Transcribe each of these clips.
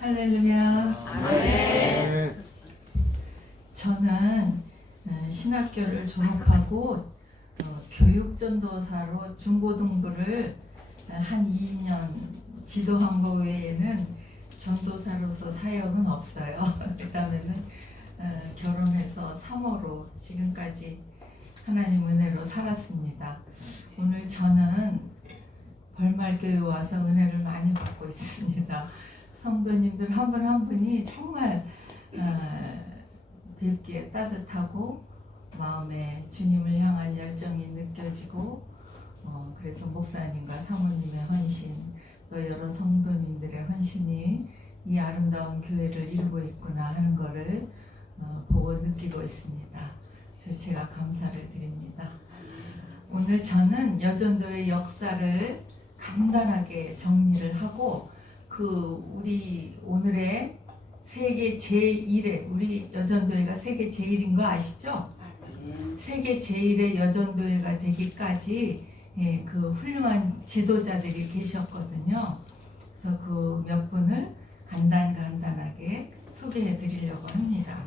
할렐루야. 아멘. 저는 신학교를 졸업하고 교육전도사로 중고등부를 한 2년 지도한 거 외에는 전도사로서 사역은 없어요. 그다음에는 결혼해서 3호로 지금까지 하나님 은혜로 살았습니다. 오늘 저는 벌말교회 와서 은혜를 많이 받고 있습니다. 성도님들 한 분 한 분이 정말 뵙기에 따뜻하고 마음에 주님을 향한 열정이 느껴지고 그래서 목사님과 사모님의 헌신 또 여러 성도님들의 헌신이 이 아름다운 교회를 이루고 있구나 하는 것을 보고 느끼고 있습니다. 그래서 제가 감사를 드립니다. 오늘 저는 여전도의 역사를 간단하게 정리를 하고 우리 오늘의 세계 제1의 우리 여전도회가 세계 제1인 거 아시죠? 세계 제1의 여전도회가 되기까지 그 훌륭한 지도자들이 계셨거든요. 그래서 그 몇 분을 간단하게 소개해 드리려고 합니다.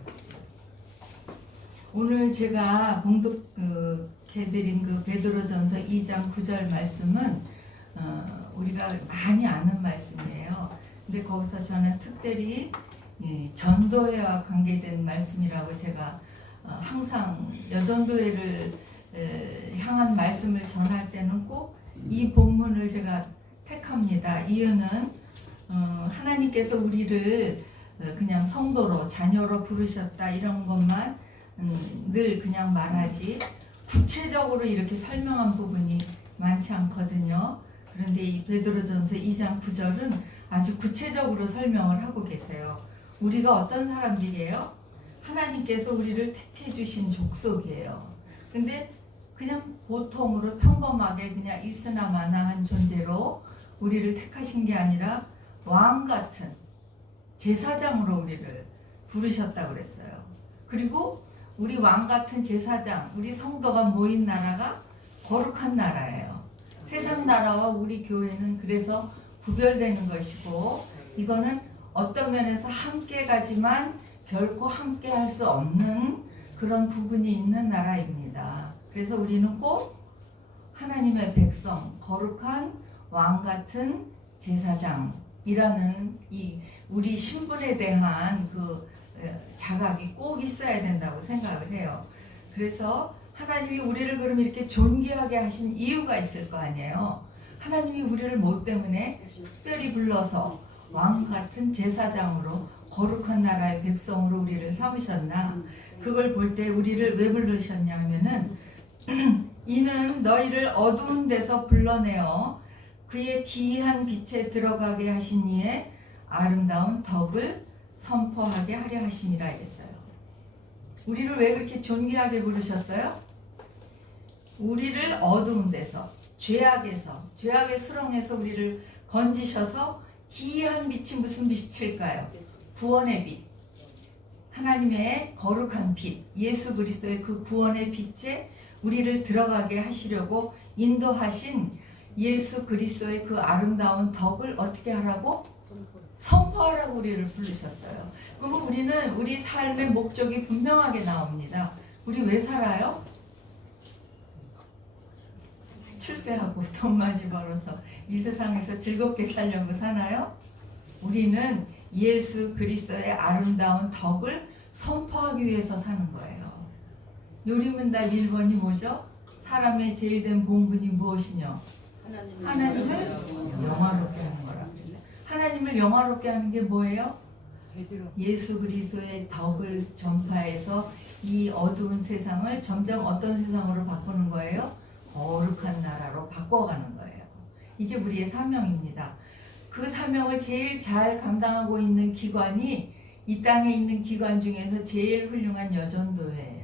오늘 제가 봉독해드린 그 베드로전서 2장 9절 말씀은 우리가 많이 아는 말씀이에요. 근데 거기서 저는 특별히 전도회와 관계된 말씀이라고 제가 항상 여전도회를 향한 말씀을 전할 때는 꼭 이 본문을 제가 택합니다. 이유는 하나님께서 우리를 그냥 성도로 자녀로 부르셨다 이런 것만 늘 그냥 말하지 구체적으로 이렇게 설명한 부분이 많지 않거든요. 그런데 이 베드로전서 2장 9절은 아주 구체적으로 설명을 하고 계세요. 우리가 어떤 사람들이에요? 하나님께서 우리를 택해 주신 족속이에요. 근데 그냥 보통으로 평범하게 그냥 있으나 마나한 존재로 우리를 택하신 게 아니라 왕 같은 제사장으로 우리를 부르셨다고 그랬어요. 그리고 우리 왕 같은 제사장, 우리 성도가 모인 나라가 거룩한 나라예요. 세상 나라와 우리 교회는 그래서 구별되는 것이고 이거는 어떤 면에서 함께 가지만 결코 함께 할 수 없는 그런 부분이 있는 나라입니다. 그래서 우리는 꼭 하나님의 백성, 거룩한 왕 같은 제사장이라는 이 우리 신분에 대한 그 자각이 꼭 있어야 된다고 생각을 해요. 그래서 하나님이 우리를 그럼 이렇게 존귀하게 하신 이유가 있을 거 아니에요. 하나님이 우리를 뭐 때문에 특별히 불러서 왕 같은 제사장으로 거룩한 나라의 백성으로 우리를 삼으셨나? 그걸 볼 때 우리를 왜 부르셨냐 하면은 이는 너희를 어두운 데서 불러내어 그의 기이한 빛에 들어가게 하신 이의 아름다운 덕을 선포하게 하려 하심이라 했어요. 우리를 왜 그렇게 존귀하게 부르셨어요? 우리를 어두운 데서, 죄악의 수렁에서 우리를 건지셔서 기이한 빛이 무슨 빛일까요? 구원의 빛. 하나님의 거룩한 빛, 예수 그리스도의 그 구원의 빛에 우리를 들어가게 하시려고 인도하신 예수 그리스도의 그 아름다운 덕을 어떻게 하라고? 선포하라고 우리를 부르셨어요. 그러면 우리는 우리 삶의 목적이 분명하게 나옵니다. 우리 왜 살아요? 출세하고 돈 많이 벌어서 이 세상에서 즐겁게 살려고 사나요? 우리는 예수 그리스도의 아름다운 덕을 선포하기 위해서 사는 거예요. 요리문답 1번이 뭐죠? 사람의 제일 된 본분이 무엇이뇨? 하나님을 영화롭게 하는 거라고. 하나님을 영화롭게 하는 게 뭐예요? 예수 그리스도의 덕을 전파해서 이 어두운 세상을 점점 어떤 세상으로 바꾸는 거예요? 거룩한 나라로 바꿔가는 거예요. 이게 우리의 사명입니다. 그 사명을 제일 잘 감당하고 있는 기관이 이 땅에 있는 기관 중에서 제일 훌륭한 여전도회예요.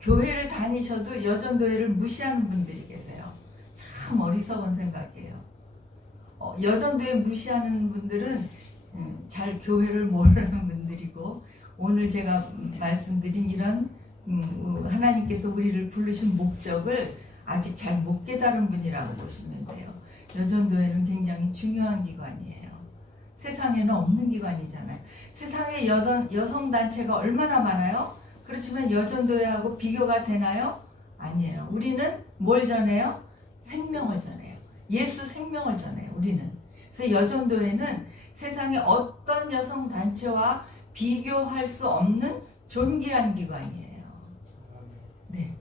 교회를 다니셔도 여전도회를 무시하는 분들이 계세요. 참 어리석은 생각이에요. 여전도회 무시하는 분들은 잘 교회를 모르는 분들이고 오늘 제가 말씀드린 이런 하나님께서 우리를 부르신 목적을 아직 잘 못 깨달은 분이라고 보시면 돼요. 여전도회는 굉장히 중요한 기관이에요. 세상에는 없는 기관이잖아요. 세상에 여성단체가 얼마나 많아요? 그렇지만 여전도회하고 비교가 되나요? 아니에요. 우리는 뭘 전해요? 생명을 전해요. 예수 생명을 전해요. 우리는. 그래서 여전도회는 세상에 어떤 여성단체와 비교할 수 없는 존귀한 기관이에요. 네.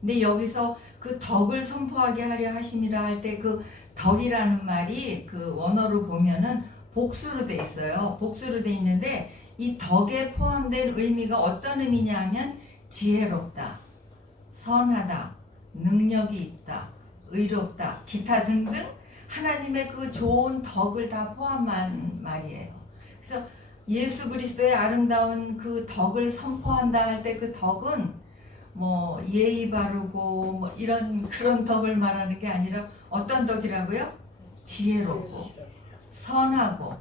근데 여기서 그 덕을 선포하게 하려 하심이라 할 때 그 덕이라는 말이 그 원어로 보면은 복수로 돼 있어요. 복수로 돼 있는데 이 덕에 포함된 의미가 어떤 의미냐 하면 지혜롭다, 선하다, 능력이 있다, 의롭다, 기타 등등 하나님의 그 좋은 덕을 다 포함한 말이에요. 그래서 예수 그리스도의 아름다운 그 덕을 선포한다 할 때 그 덕은 뭐 예의 바르고 뭐 이런 그런 덕을 말하는 게 아니라 어떤 덕이라고요? 지혜롭고 선하고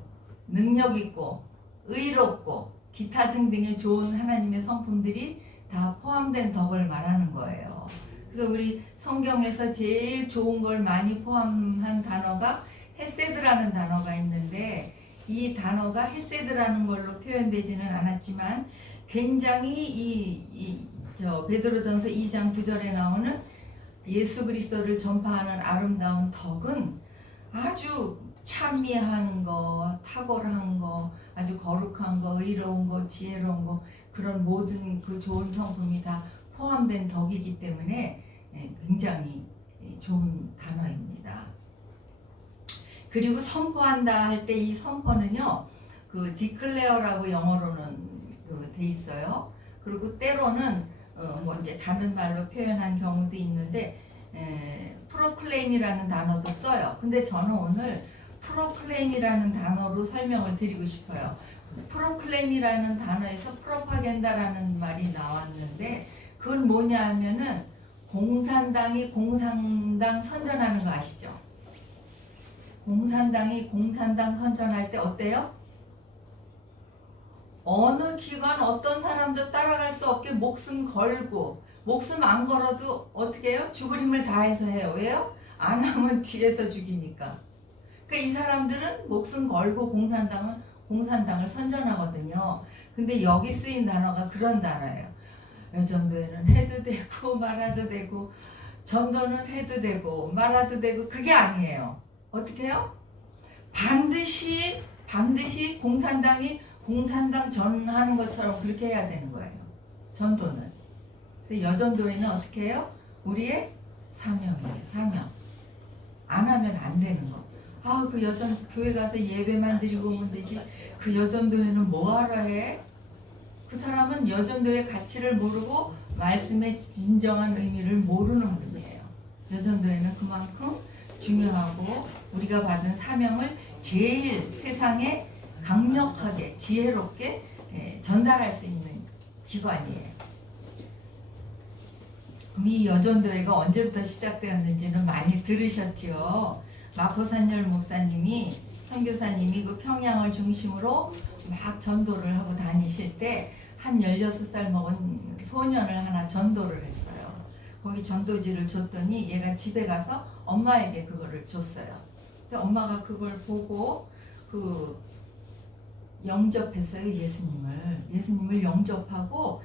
능력 있고 의롭고 기타 등등의 좋은 하나님의 성품들이 다 포함된 덕을 말하는 거예요. 그래서 우리 성경에서 제일 좋은 걸 많이 포함한 단어가 헤세드라는 단어가 있는데 이 단어가 헤세드라는 걸로 표현되지는 않았지만 굉장히 베드로전서 2장 9절에 나오는 예수 그리스도를 전파하는 아름다운 덕은 아주 찬미한 거, 탁월한 거, 아주 거룩한 거, 의로운 거, 지혜로운 거 그런 모든 그 좋은 성품이 다 포함된 덕이기 때문에 굉장히 좋은 단어입니다. 그리고 선포한다 할 때 이 선포는요, 그 declare라고 영어로는 돼 있어요. 그리고 때로는 뭐 이제 다른 말로 표현한 경우도 있는데 proclaim이라는 단어도 써요. 근데 저는 오늘 proclaim이라는 단어로 설명을 드리고 싶어요. proclaim이라는 단어에서 프로파간다라는 말이 나왔는데 그건 뭐냐 하면은 공산당이 공산당 선전하는 거 아시죠? 공산당이 공산당 선전할 때 어때요? 어느 기관 어떤 사람도 따라갈 수 없게 목숨 걸고 목숨 안 걸어도 어떻게 해요? 죽을 힘을 다해서 해요. 왜요? 안 하면 뒤에서 죽이니까. 그러니까 이 사람들은 목숨 걸고 공산당을 선전하거든요. 근데 여기 쓰인 단어가 그런 단어예요. 여전도에는 해도 되고 말아도 되고 전도는 해도 되고 말아도 되고 그게 아니에요. 어떻게 해요? 반드시 공산당 전하는 것처럼 그렇게 해야 되는 거예요. 전도는. 그래서 여전도에는 어떻게 해요? 우리의 사명이에요. 사명. 안 하면 안 되는 거. 그 교회 가서 예배만 드리고 오면 되지. 그 여전도에는 뭐하러 해? 그 사람은 여전도의 가치를 모르고 말씀의 진정한 의미를 모르는 분이에요. 여전도에는 그만큼 중요하고 우리가 받은 사명을 제일 세상에 강력하게 지혜롭게 전달할 수 있는 기관이에요. 그럼 이 여전도회가 언제부터 시작되었는지는 많이 들으셨죠. 마포산열 목사님이 선교사님이 그 평양을 중심으로 막 전도를 하고 다니실 때 한 16살 먹은 소년을 하나 전도를 했어요. 거기 전도지를 줬더니 얘가 집에 가서 엄마에게 그거를 줬어요. 근데 엄마가 그걸 보고 영접했어요. 예수님을 영접하고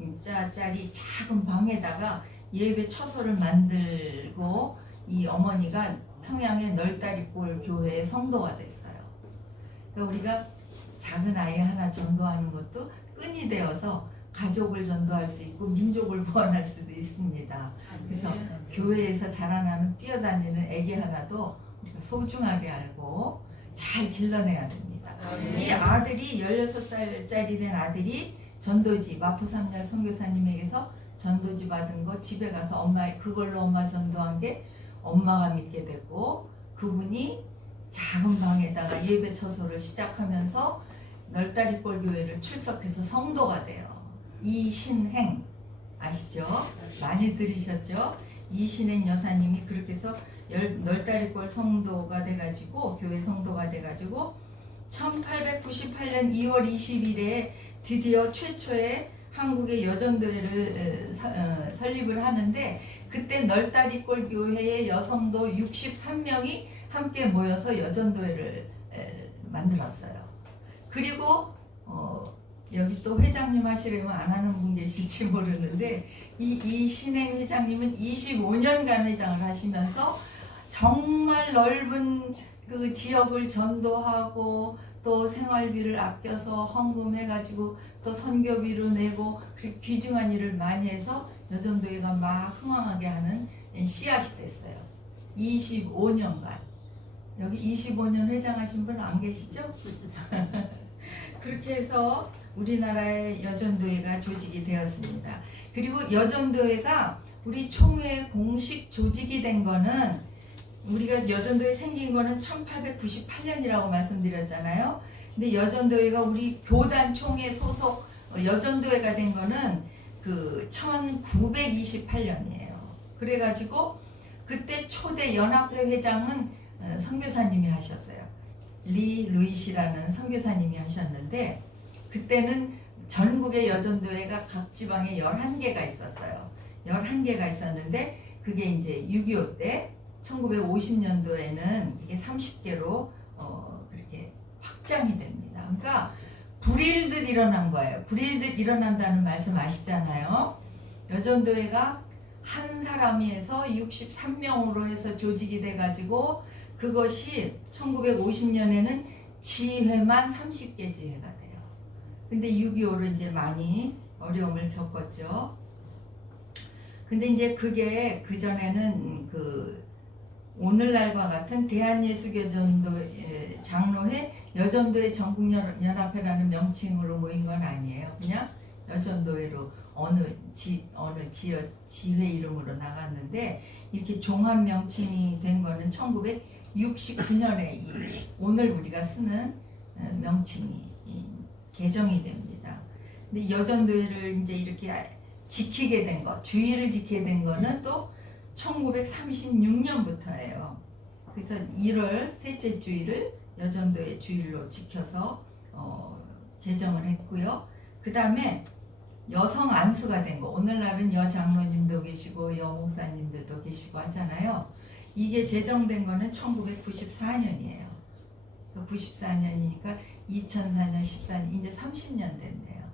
16자짜리 작은 방에다가 예배 처소를 만들고 이 어머니가 평양의 널다리골 교회의 성도가 됐어요. 그러니까 우리가 작은 아이 하나 전도하는 것도 끈이 되어서 가족을 전도할 수 있고 민족을 구원할 수도 있습니다. 그래서 교회에서 자라나는 뛰어다니는 애기 하나도 우리가 소중하게 알고 잘 길러내야 됩니다. 이 아들이 16살짜리 된 아들이 전도지 마포삼열 선교사님에게서 전도지 받은 거 집에 가서 그걸로 엄마 전도한 게 엄마가 믿게 됐고 그분이 작은 방에다가 예배 처소를 시작하면서 널다리골 교회를 출석해서 성도가 돼요. 이신행 아시죠? 많이 들으셨죠? 이신행 여사님이 그렇게 해서 널다리골 성도가 돼가지고 교회 성도가 돼가지고 1898년 2월 20일에 드디어 최초의 한국의 여전도회를 설립을 하는데 그때 널다리골 교회의 여성도 63명이 함께 모여서 여전도회를 만들었어요. 그리고 여기 또 회장님 하시려면 안 하는 분 계실지 모르는데 이 신행 회장님은 25년간 회장을 하시면서 정말 넓은 그 지역을 전도하고 또 생활비를 아껴서 헌금해가지고 또 선교비로 내고 그리고 귀중한 일을 많이 해서 여전도회가 막 흥왕하게 하는 씨앗이 됐어요. 25년간. 여기 25년 회장하신 분 안 계시죠? 그렇게 해서 우리나라의 여전도회가 조직이 되었습니다. 그리고 여전도회가 우리 총회 공식 조직이 된 거는 우리가 여전도회 생긴 거는 1898년이라고 말씀드렸잖아요. 근데 여전도회가 우리 교단 총회 소속 여전도회가 된 거는 그 1928년이에요. 그래가지고 그때 초대 연합회 회장은 선교사님이 하셨어요. 리 루이시라는 선교사님이 하셨는데 그때는 전국의 여전도회가 각 지방에 11개가 있었어요. 11개가 있었는데 그게 이제 6.25 때 1950년도에는 이게 30개로 그렇게 확장이 됩니다. 그러니까 불일 듯 일어난 거예요. 불일 듯 일어난다는 말씀 아시잖아요. 여전도회가 한 사람이 해서 63명으로 해서 조직이 돼가지고 그것이 1950년에는 지회만 30개 지회가 돼요. 근데 6.25로 이제 많이 어려움을 겪었죠. 근데 이제 그게 그전에는 그 오늘날과 같은 대한예수교전도회 장로회 여전도회 전국연합회라는 명칭으로 모인 건 아니에요. 그냥 여전도회로 어느 지회 이름으로 나갔는데 이렇게 종합 명칭이 된 거는 1969년에 오늘 우리가 쓰는 명칭이 개정이 됩니다. 근데 여전도회를 이제 이렇게 지키게 된 거, 주의를 지키게 된 거는 또 1936년부터예요. 그래서 1월 셋째 주일을 여전도회 주일로 지켜서 제정을 했고요. 그 다음에 여성 안수가 된 거, 오늘날은 여장로님도 계시고 여목사님들도 계시고 하잖아요. 이게 제정된 거는 1994년이에요. 94년이니까 2004년, 14년, 이제 30년 됐네요.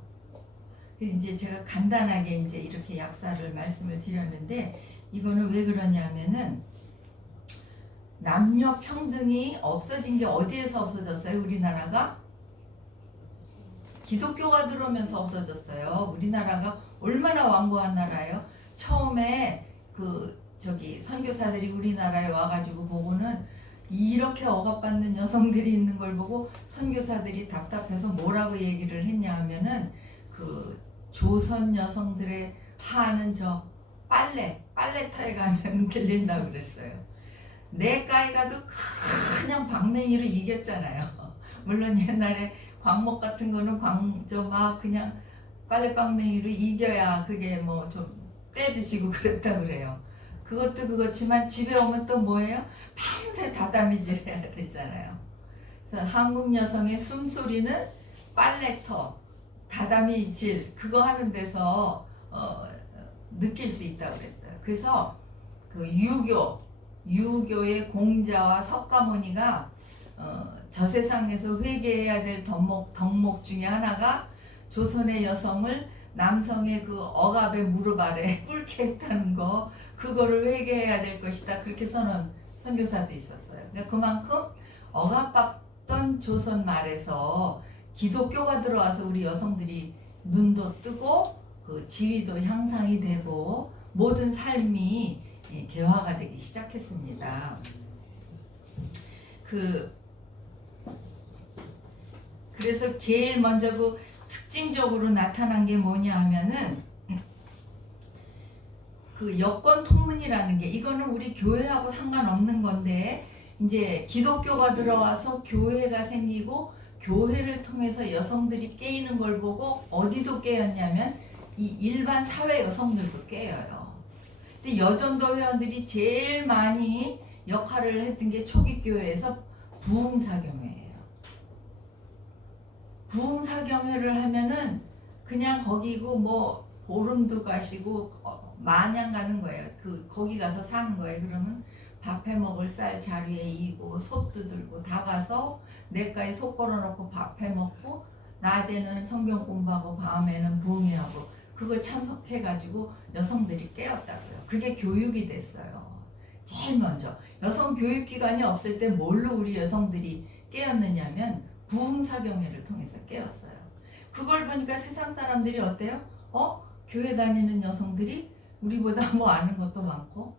이제 제가 간단하게 이제 이렇게 약사를 말씀을 드렸는데 이거는 왜 그러냐면은 남녀 평등이 없어진 게 어디에서 없어졌어요? 우리나라가? 기독교가 들어오면서 없어졌어요. 우리나라가 얼마나 완고한 나라예요? 처음에 선교사들이 우리나라에 와가지고 보고는 이렇게 억압받는 여성들이 있는 걸 보고 선교사들이 답답해서 뭐라고 얘기를 했냐 하면은 그 조선 여성들의 하는 저 빨래터에 가면 들린다고 그랬어요. 내까지 가도 그냥 방맹이로 이겼잖아요. 물론 옛날에 광목 같은 거는 막 그냥 빨래방맹이로 이겨야 그게 뭐 좀 떼드시고 그랬다고 그래요. 그것도 그렇지만 집에 오면 또 뭐예요? 밤새 다다미질 해야 되잖아요. 그래서 한국 여성의 숨소리는 빨래터, 다다미질 그거 하는 데서 느낄 수 있다고 그랬어요. 그래서 그 유교의 공자와 석가모니가 저 세상에서 회개해야 될 덕목 중에 하나가 조선의 여성을 남성의 그 억압의 무릎 아래 꿇게 했다는 거, 그거를 회개해야 될 것이다. 그렇게 선언 선교사도 있었어요. 그러니까 그만큼 억압받던 조선 말에서 기독교가 들어와서 우리 여성들이 눈도 뜨고 그 지위도 향상이 되고 모든 삶이 개화가 되기 시작했습니다. 그래서 제일 먼저 그 특징적으로 나타난 게 뭐냐 하면은 그 여권 통문이라는 게, 이거는 우리 교회하고 상관없는 건데 이제 기독교가 들어와서 교회가 생기고 교회를 통해서 여성들이 깨이는 걸 보고 어디도 깨었냐면 이 일반 사회 여성들도 깨어요. 근데 여전도 회원들이 제일 많이 역할을 했던 게 초기 교회에서 부흥사경회예요. 부흥사경회를 하면은 그냥 거기고 뭐 보름도 가시고 마냥 가는 거예요. 거기 가서 사는 거예요. 그러면 밥 해먹을 쌀 자루에 이고 솥도 들고 다 가서 냇가에 솥 걸어놓고 밥 해먹고 낮에는 성경 공부하고 밤에는 부흥회하고 그걸 참석해가지고 여성들이 깨었다고요. 그게 교육이 됐어요. 제일 먼저 여성 교육기관이 없을 때 뭘로 우리 여성들이 깨었느냐면 부흥사경회를 통해서 깨었어요. 그걸 보니까 세상 사람들이 어때요? 교회 다니는 여성들이 우리보다 뭐 아는 것도 많고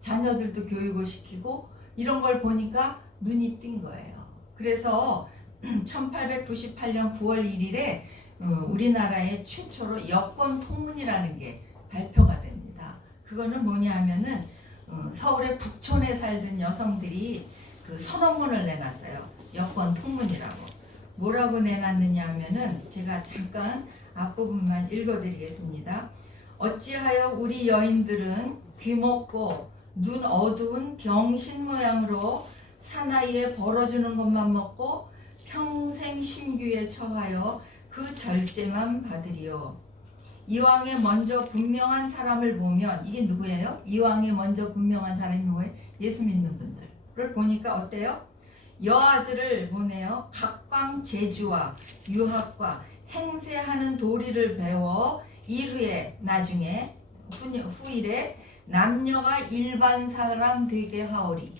자녀들도 교육을 시키고 이런 걸 보니까 눈이 띈 거예요. 그래서 1898년 9월 1일에 우리나라의 최초로 여권 통문이라는 게 발표가 됩니다. 그거는 뭐냐 하면은 서울의 북촌에 살던 여성들이 그 선언문을 내놨어요. 여권 통문이라고. 뭐라고 내놨느냐 하면은 제가 잠깐 앞부분만 읽어드리겠습니다. 어찌하여 우리 여인들은 귀먹고 눈 어두운 병신 모양으로 사나이에 벌어주는 것만 먹고 평생 신규에 처하여 그 절제만 받으리요. 이왕에 먼저 분명한 사람을 보면 이게 누구예요? 이왕에 먼저 분명한 사람이 뭐예요? 예수 믿는 분들을 보니까 어때요? 여아들을 보내요. 각방 제주와 유학과 행세하는 도리를 배워 이후에 나중에 후일에 남녀가 일반 사람 되게 하오리.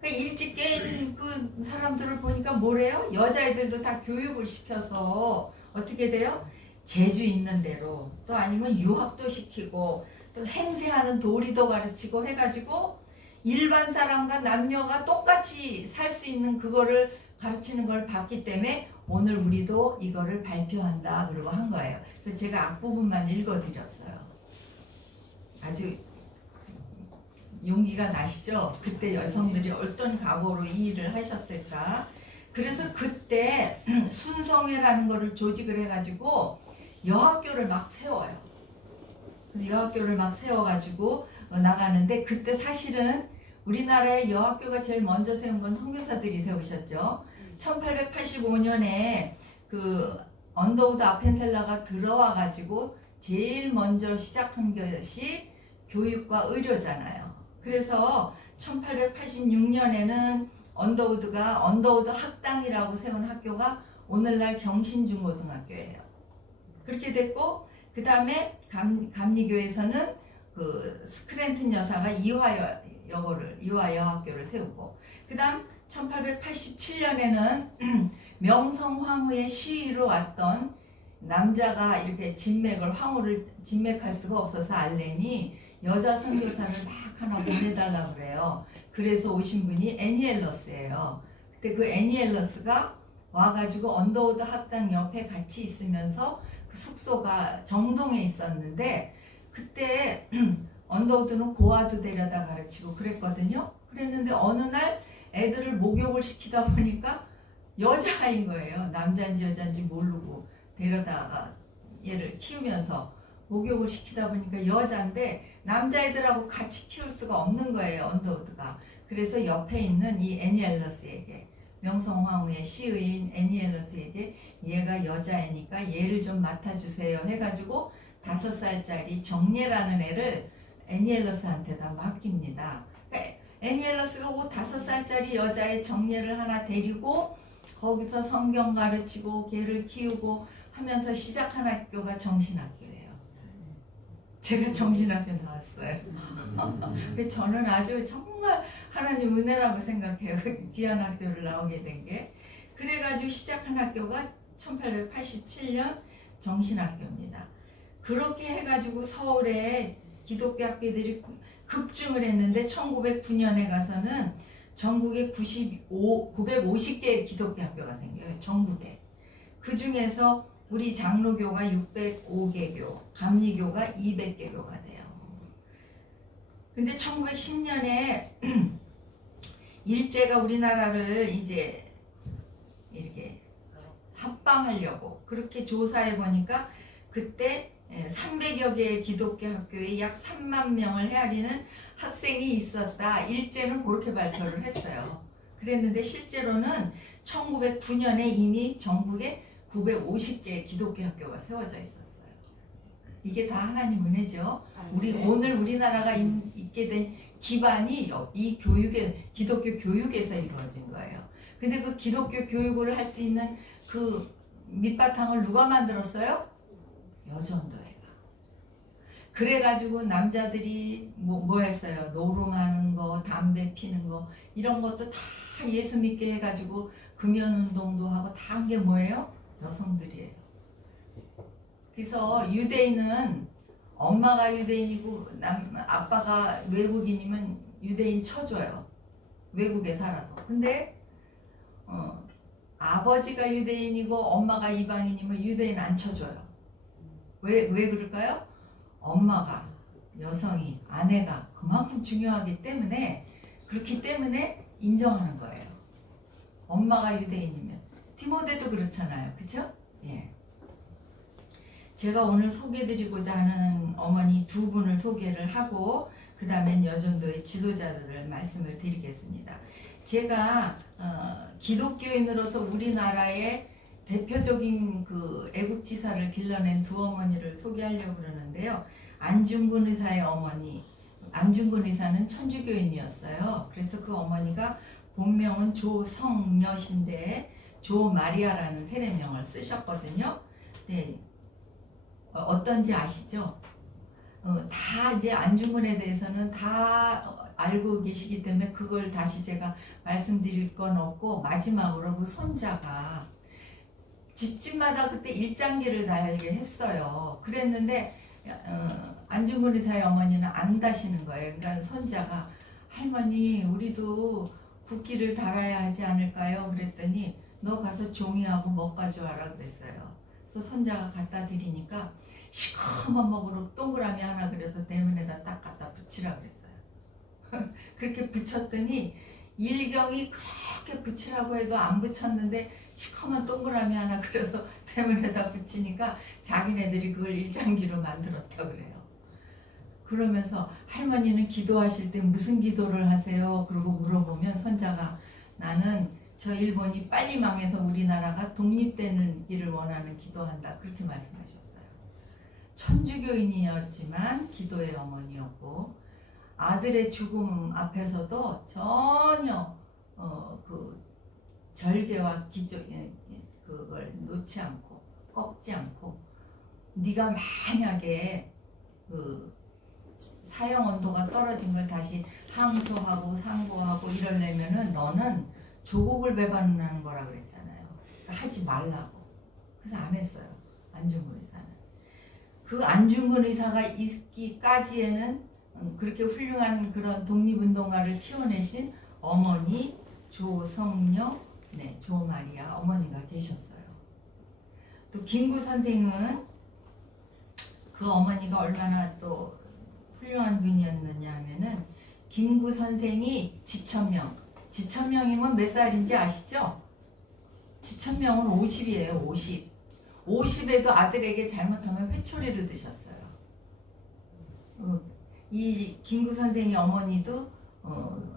그러니까 일찍 깬 그 사람들을 보니까 뭐래요? 여자애들도 다 교육을 시켜서 어떻게 돼요? 재주 있는 대로 또 아니면 유학도 시키고 또 행세하는 도리도 가르치고 해가지고 일반 사람과 남녀가 똑같이 살 수 있는 그거를 가르치는 걸 봤기 때문에 오늘 우리도 이거를 발표한다 그러고 한 거예요. 그래서 제가 앞부분만 읽어드렸어요. 아주 용기가 나시죠? 그때 여성들이 어떤 각오로 이 일을 하셨을까? 그래서 그때 순성회라는 거를 조직을 해가지고 여학교를 막 세워요. 그래서 여학교를 막 세워가지고 나가는데 그때 사실은 우리나라의 여학교가 제일 먼저 세운 건 선교사들이 세우셨죠. 1885년에 그 언더우드 아펜셀러가 들어와가지고 제일 먼저 시작한 것이 교육과 의료잖아요. 그래서 1886년에는 언더우드 학당이라고 세운 학교가 오늘날 경신중고등학교예요. 그렇게 됐고 그 다음에 감리교에서는 그 스크랜튼 여사가 이화여학교를 세우고 그 다음 1887년에는 명성황후의 시위로 왔던 남자가 이렇게 황후를 진맥할 수가 없어서 알렌이 여자 선교사를 막 하나 보내달라고 그래요. 그래서 오신 분이 애니엘러스예요. 그때 그 애니엘러스가 와가지고 언더우드 학당 옆에 같이 있으면서 그 숙소가 정동에 있었는데 그때 언더우드는 고아도 데려다 가르치고 그랬거든요. 그랬는데 어느 날 애들을 목욕을 시키다 보니까 여자아이인 거예요. 남자인지 여자인지 모르고 데려다가 얘를 키우면서 목욕을 시키다 보니까 여자인데 남자애들하고 같이 키울 수가 없는 거예요. 언더우드가. 그래서 옆에 있는 이 애니엘러스에게 명성황후의 시의인 애니엘러스에게 얘가 여자애니까 얘를 좀 맡아주세요 해가지고 5살짜리 정례라는 애를 애니엘러스한테다 맡깁니다. 그러니까 애니엘러스가 그 5살짜리 여자의 정례를 하나 데리고 거기서 성경 가르치고 걔를 키우고 하면서 시작한 학교가 정신학교예요. 제가 정신학교 나왔어요. 그래서 저는 아주 정말 하나님 은혜라고 생각해요. 귀한 학교를 나오게 된 게. 그래가지고 시작한 학교가 1887년 정신학교입니다. 그렇게 해가지고 서울에 기독교 학교들이 급증을 했는데 1909년에 가서는 전국에 950개의 기독교 학교가 생겨요. 전국에. 그 중에서 우리 장로교가 605개교, 감리교가 200개교가 돼요. 근데 1910년에 일제가 우리나라를 이제 이렇게 합방하려고 그렇게 조사해 보니까 그때 300여 개의 기독교 학교에 약 3만 명을 헤아리는 학생이 있었다. 일제는 그렇게 발표를 했어요. 그랬는데 실제로는 1909년에 이미 전국에 950개의 기독교 학교가 세워져 있었어요. 이게 다 하나님 은혜죠. 오늘 우리나라가 있게 된 기반이 이 교육에 기독교 교육에서 이루어진 거예요. 근데 그 기독교 교육을 할 수 있는 그 밑바탕을 누가 만들었어요? 여전도회가. 그래가지고 남자들이 뭐 했어요? 노름하는 거, 담배 피는 거 이런 것도 다 예수 믿게 해가지고 금연운동도 하고 다 한 게 뭐예요? 여성들이에요. 그래서 유대인은 엄마가 유대인이고 아빠가 외국인이면 유대인 쳐줘요. 외국에 살아도. 근데 아버지가 유대인이고 엄마가 이방인이면 유대인 안 쳐줘요. 왜 그럴까요? 엄마가, 여성이, 아내가 그만큼 중요하기 때문에, 그렇기 때문에 인정하는 거예요. 엄마가 유대인이면. 디모데도 그렇잖아요. 그쵸? 예. 제가 오늘 소개드리고자 하는 어머니 두 분을 소개를 하고 그 다음엔 여전도의 지도자들을 말씀을 드리겠습니다. 제가 기독교인으로서 우리나라의 대표적인 그 애국지사를 길러낸 두 어머니를 소개하려고 그러는데요. 안중근 의사의 어머니, 안중근 의사는 천주교인이었어요. 그래서 그 어머니가 본명은 조성녀신데 조마리아라는 세례명을 쓰셨거든요. 네. 어떤지 아시죠? 다 이제 안중근에 대해서는 다 알고 계시기 때문에 그걸 다시 제가 말씀드릴 건 없고, 마지막으로 그 손자가 집집마다 그때 일장기를 달게 했어요. 그랬는데 안중근 의사의 어머니는 안 다시는 거예요. 그러니까 손자가 할머니 우리도 국기를 달아야 하지 않을까요? 그랬더니 너 가서 종이하고 먹 가져와라 그랬어요. 그래서 손자가 갖다 드리니까 시커먼 먹으로 동그라미 하나 그려서 대문에다 딱 갖다 붙이라 그랬어요. 그렇게 붙였더니 일경이 그렇게 붙이라고 해도 안 붙였는데 시커먼 동그라미 하나 그려서 대문에다 붙이니까 자기네들이 그걸 일장기로 만들었다 그래요. 그러면서 할머니는 기도하실 때 무슨 기도를 하세요? 그러고 물어보면 손자가 나는 저 일본이 빨리 망해서 우리나라가 독립되는 길을 원하는 기도한다. 그렇게 말씀하셨어요. 천주교인이었지만 기도의 어머니였고 아들의 죽음 앞에서도 전혀 그 절개와 기조 그걸 놓지 않고 꺾지 않고 네가 만약에 그 사형 온도가 떨어진 걸 다시 항소하고 상고하고 이러려면은 너는 조국을 배반하는 거라 그랬잖아요. 그러니까 하지 말라고. 그래서 안 했어요. 안중근 의사는. 그 안중근 의사가 있기까지에는 그렇게 훌륭한 그런 독립운동가를 키워내신 어머니 조성녀, 네, 조마리아 어머니가 계셨어요. 또 김구 선생은 그 어머니가 얼마나 또 훌륭한 분이었느냐 하면은 김구 선생이 지천명이면 몇 살인지 아시죠? 지천명은 50이에요. 50. 50에도 아들에게 잘못하면 회초리를 드셨어요. 이 김구 선생의 어머니도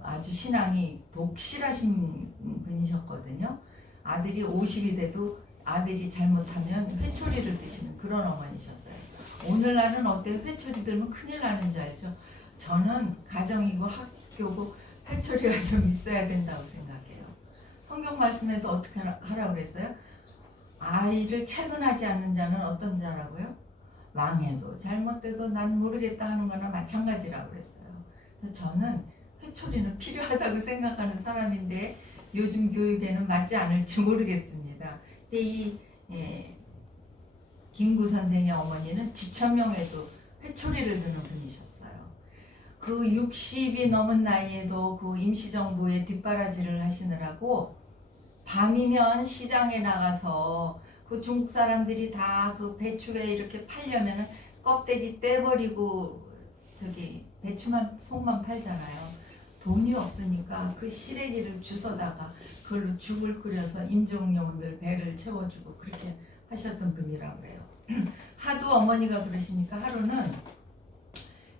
아주 신앙이 독실하신 분이셨거든요. 아들이 50이 돼도 아들이 잘못하면 회초리를 드시는 그런 어머니셨어요. 오늘날은 어때요? 회초리 들면 큰일 나는 줄 알죠? 저는 가정이고 학교고 회초리가 좀 있어야 된다고 생각해요. 성경 말씀에도 어떻게 하라고 그랬어요? 아이를 채근하지 않는 자는 어떤 자라고요? 망해도 잘못돼도 난 모르겠다 하는 거나 마찬가지라고 그랬어요. 그래서 저는 회초리는 필요하다고 생각하는 사람인데 요즘 교육에는 맞지 않을지 모르겠습니다. 근데 이 김구 선생의 어머니는 지천명에도 회초리를 드는 분이셨어요. 그 60이 넘은 나이에도 그 임시정부의 뒷바라지를 하시느라고 밤이면 시장에 나가서 그 중국 사람들이 다 그 배추에 이렇게 팔려면은 껍데기 떼버리고 저기 배추만 속만 팔잖아요. 돈이 없으니까 그 시래기를 주워다가 그걸로 죽을 끓여서 임종용들 배를 채워주고 그렇게 하셨던 분이라고 해요. 하도 어머니가 그러시니까 하루는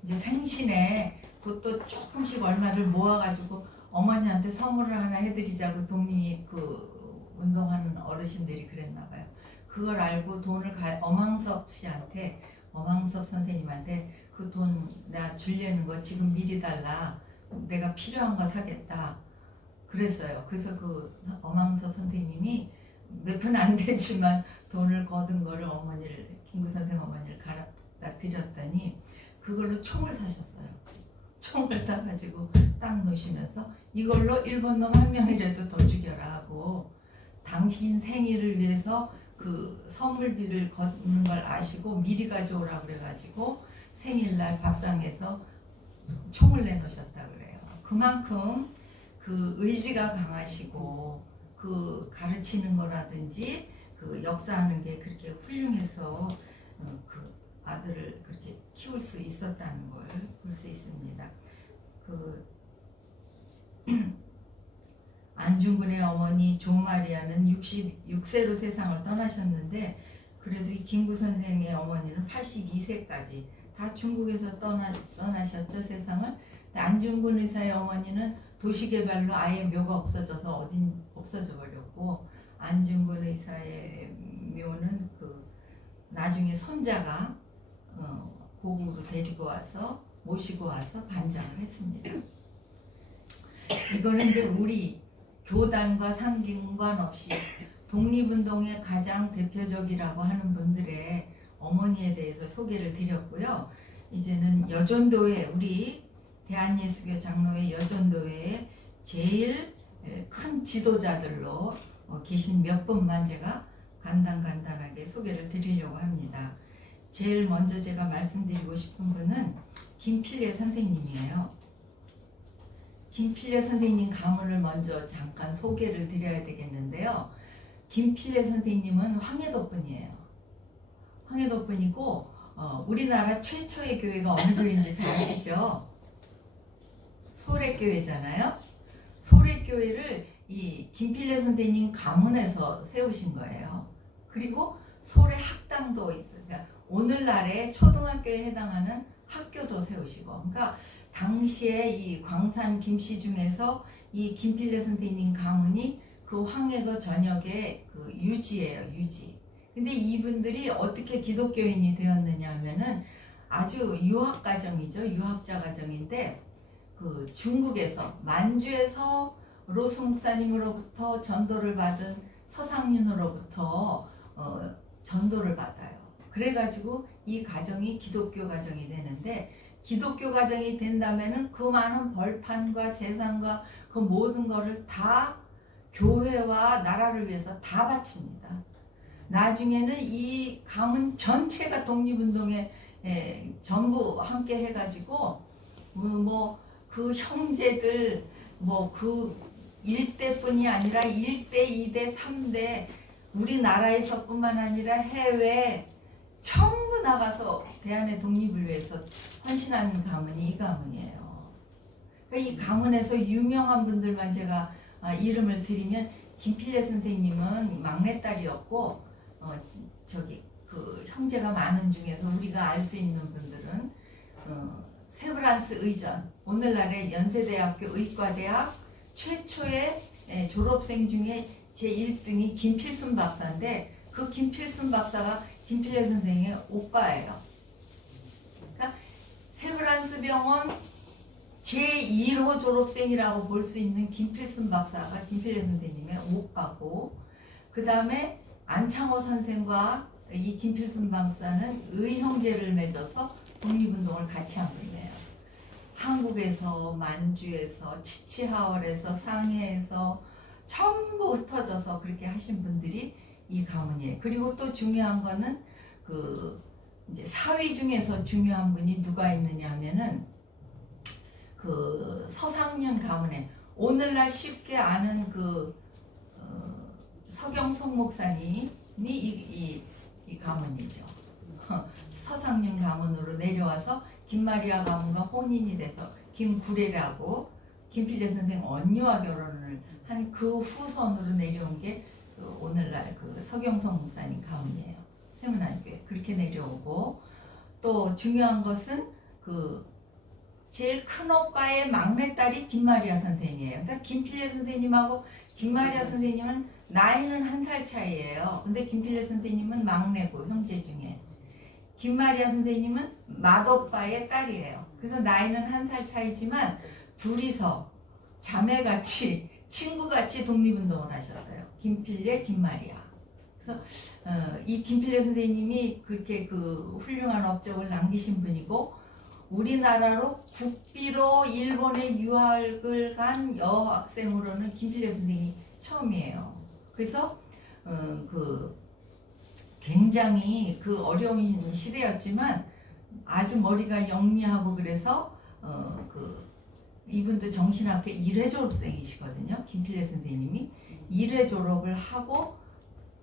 이제 생신에 그것도 조금씩 얼마를 모아가지고 어머니한테 선물을 하나 해드리자고 독립 그 운동하는 어르신들이 그랬나 봐요. 그걸 알고 돈을 어망섭 선생님한테 그 돈 나 주려는 거 지금 미리 달라. 내가 필요한 거 사겠다 그랬어요. 그래서 그 엄황섭 선생님이 몇 푼 안 되지만 돈을 거둔 거를 김구 선생 어머니를 갖다 드렸더니 그걸로 총을 사셨어요. 총을 사가지고 딱 놓으시면서 이걸로 일본 놈 한 명이라도 더 죽여라 하고, 당신 생일을 위해서 그 선물비를 걷는 걸 아시고 미리 가져오라 그래가지고 생일날 밥상에서 총을 내놓으셨다 그래요. 그만큼 그 의지가 강하시고 그 가르치는 거라든지 그 역사하는 게 그렇게 훌륭해서 그 아들을 그렇게 키울 수 있었다는 걸 볼 수 있습니다. 그 안중근의 어머니 종마리아는 66세로 세상을 떠나셨는데, 그래도 이 김구 선생의 어머니는 82세까지 다 중국에서 떠나셨죠, 세상을. 안중근 의사의 어머니는 도시개발로 아예 묘가 없어져서 어딘 없어져 버렸고, 안중근 의사의 묘는 그 나중에 손자가 고국으로 데리고 와서 모시고 와서 반장을 했습니다. 이거는 이제 우리 교단과 상관없이 독립운동의 가장 대표적이라고 하는 분들의 어머니에 대해서 소개를 드렸고요. 이제는 여전도회, 우리 대한예수교 장로회 여전도회의 제일 큰 지도자들로 계신 몇 분만 제가 간단하게 소개를 드리려고 합니다. 제일 먼저 제가 말씀드리고 싶은 분은 김필례 선생님이에요. 김필례 선생님 가문을 먼저 잠깐 소개를 드려야 되겠는데요. 김필례 선생님은 황해도분이에요. 황해도분이고 우리나라 최초의 교회가 어느 교회인지 다 아시죠? 소래교회잖아요. 소래교회를 이 김필례 선생님 가문에서 세우신 거예요. 그리고 소래학당도 있어요. 그러니까 오늘날의 초등학교에 해당하는 학교도 세우시고, 그러니까 당시에 이 광산 김씨 중에서 이 김필례 선생님 가문이 그 황해도 전역의 그 유지예요, 유지. 근데 이분들이 어떻게 기독교인이 되었느냐 하면은 아주 유학 가정이죠. 유학자 가정인데 그 중국에서 만주에서 로스 목사님으로부터 전도를 받은 서상윤으로부터 전도를 받아요. 그래가지고 이 가정이 기독교 가정이 되는데, 기독교 가정이 된다면은 그 많은 벌판과 재산과 그 모든 거를 다 교회와 나라를 위해서 다 바칩니다. 나중에는 이 가문 전체가 독립운동에 전부 함께 해가지고 그 형제들 그 1대뿐이 아니라 1대, 2대, 3대 우리나라에서뿐만 아니라 해외 전부 나가서 대한의 독립을 위해서 헌신하는 가문이 이 가문이에요. 그러니까 이 가문에서 유명한 분들만 제가 이름을 드리면, 김필례 선생님은 막내딸이었고 그 형제가 많은 중에서 우리가 알 수 있는 분들은 세브란스 의전, 오늘날의 연세대학교 의과대학 최초의 졸업생 중에 제1등이 김필순 박사인데, 그 김필순 박사가 김필례 선생의 오빠예요. 그러니까 세브란스 병원 제1호 졸업생이라고 볼 수 있는 김필순 박사가 김필례 선생님의 오빠고, 그 다음에 안창호 선생과 이 김필순 박사는 의형제를 맺어서 독립운동을 같이 한 분이에요. 한국에서, 만주에서, 치치하월에서, 상해에서 전부 흩어져서 그렇게 하신 분들이 이 가문이에요. 그리고 또 중요한 거는 그 이제 사위 중에서 중요한 분이 누가 있느냐 하면은 그 서상윤 가문에 오늘날 쉽게 아는 그 서경석 목사님이 이 가문이죠. 서상윤 가문으로 내려와서 김마리아 가문과 혼인이 돼서 김구례라고 김필례 선생 언니와 결혼을 한 그 후손으로 내려온 게 그 오늘날 그 서경석 목사님 가문이에요. 세문안교회 그렇게 내려오고, 또 중요한 것은 그 제일 큰 오빠의 막내딸이 김마리아 선생이에요. 그러니까 김필례 선생님하고 김마리아 선생님은 나이는 1살 차이예요. 근데 김필례 선생님은 막내고 형제 중에, 김마리아 선생님은 맏오빠의 딸이에요. 그래서 나이는 1살 차이지만 둘이서 자매같이 친구같이 독립운동을 하셨어요. 김필례, 김마리아. 그래서 이 김필례 선생님이 그렇게 그 훌륭한 업적을 남기신 분이고 우리나라로 국비로 일본에 유학을 간 여학생으로는 김필례 선생님이 처음이에요. 그래서 그 굉장히 그 어려운 시대였지만 아주 머리가 영리하고 그래서 그 이분도 정신학교 1회 졸업생이시거든요. 김필례 선생님이 1회 졸업을 하고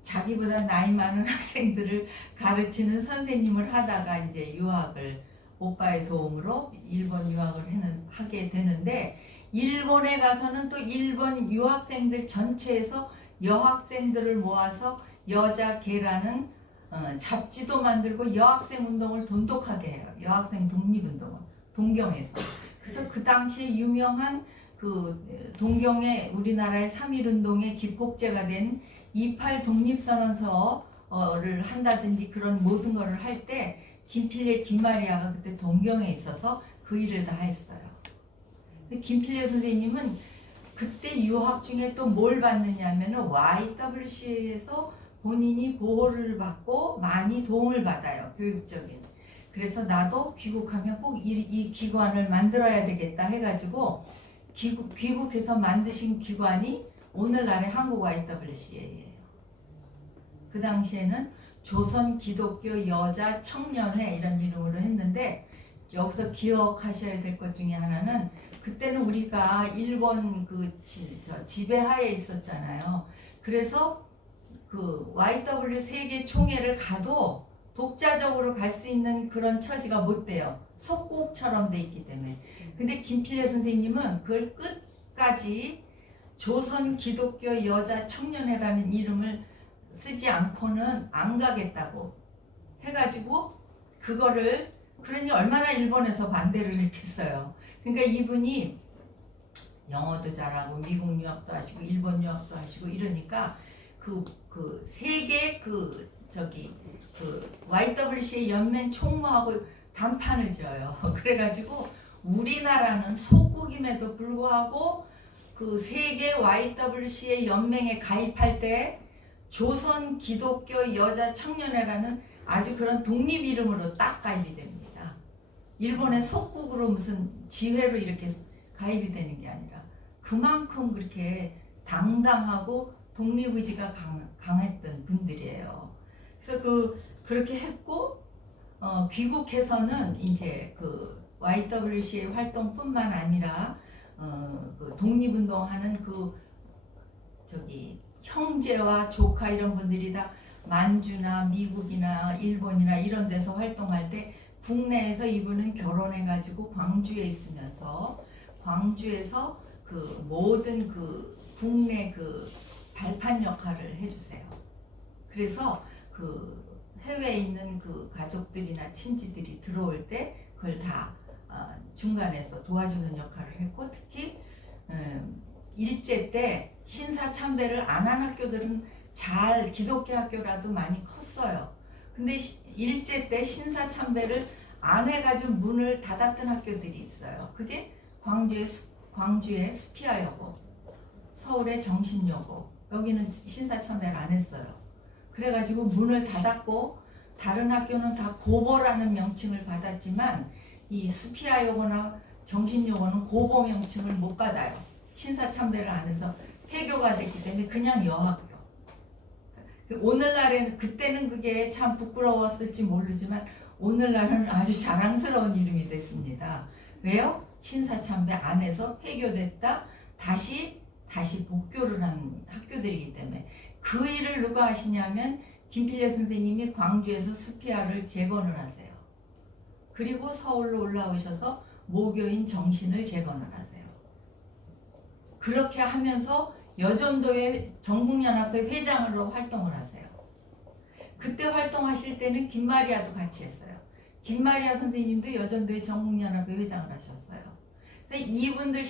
자기보다 나이 많은 학생들을 가르치는 선생님을 하다가 이제 유학을 오빠의 도움으로 일본 유학을 하게 되는데 일본에 가서는 또 일본 유학생들 전체에서 여학생들을 모아서 여자개라는 잡지도 만들고 여학생 운동을 돈독하게 해요. 여학생 독립운동을 동경에서. 그래서 그 당시에 유명한 그 동경의 우리나라의 3.1운동의 기폭제가 된 28 독립선언서를 한다든지 그런 모든 거를 할 때 김필례, 김마리아가 그때 동경에 있어서 그 일을 다 했어요. 김필례 선생님은 그때 유학 중에 또 뭘 받느냐면은 YWCA에서 본인이 보호를 받고 많이 도움을 받아요. 교육적인. 그래서 나도 귀국하면 꼭 이 기관을 만들어야 되겠다 해가지고 귀국해서 만드신 기관이 오늘날의 한국 YWCA예요. 그 당시에는 조선 기독교 여자 청년회 이런 이름으로 했는데 여기서 기억하셔야 될 것 중에 하나는 그때는 우리가 일본 그 지배하에 있었잖아요. 그래서 그 YW 세계 총회를 가도 독자적으로 갈 수 있는 그런 처지가 못 돼요. 속국처럼 돼 있기 때문에. 근데 김필례 선생님은 그걸 끝까지 조선 기독교 여자 청년회라는 이름을 쓰지 않고는 안 가겠다고 해가지고 그거를 그러니 얼마나 일본에서 반대를 했겠어요. 그러니까 이분이 영어도 잘하고 미국 유학도 하시고 일본 유학도 하시고 이러니까 그 세계 그 YWCA 연맹 총무하고 단판을 지어요. 그래가지고 우리나라는 속국임에도 불구하고 그 세계 YWCA 연맹에 가입할 때 조선 기독교 여자 청년회라는 아주 그런 독립 이름으로 딱 가입이 됩니다. 일본의 속국으로 무슨 지회로 이렇게 가입이 되는 게 아니라 그만큼 그렇게 당당하고 독립의지가 강했던 분들이에요. 그래서 그렇게 했고 귀국해서는 이제 그 YWCA 활동뿐만 아니라 그 독립운동하는 형제와 조카 이런 분들이 다 만주나 미국이나 일본이나 이런 데서 활동할 때 국내에서 이분은 결혼해가지고 광주에 있으면서 광주에서 그 모든 그 국내 그 발판 역할을 해주세요. 그래서 그 해외에 있는 그 가족들이나 친지들이 들어올 때 그걸 다 중간에서 도와주는 역할을 했고 특히 일제 때 신사참배를 안 한 학교들은 잘 기독교 학교라도 많이 컸어요. 근데 일제 때 신사참배를 안 해가지고 문을 닫았던 학교들이 있어요. 그게 광주의 수피아여고, 서울의 정신여고, 여기는 신사참배를 안 했어요. 그래가지고 문을 닫았고 다른 학교는 다 고보라는 명칭을 받았지만 이 수피아여고나 정신여고는 고보 명칭을 못 받아요. 신사참배를 안 해서 폐교가 됐기 때문에 그냥 여학교. 오늘날에는 그때는 그게 참 부끄러웠을지 모르지만 오늘날은 아주 자랑스러운 이름이 됐습니다. 왜요? 신사참배 안에서 폐교됐다 다시 복교를 한 학교들이기 때문에 그 일을 누가 하시냐면 김필례 선생님이 광주에서 수피아를 재건을 하세요. 그리고 서울로 올라오셔서 모교인 정신을 재건을 하세요. 그렇게 하면서 여전도의 전국연합회 회장으로 활동을 하세요. 그때 활동하실 때는 김마리아도 같이 했어요. 김마리아 선생님도 여전도의 전국연합회 회장을 하셨어요. 그래서 이분들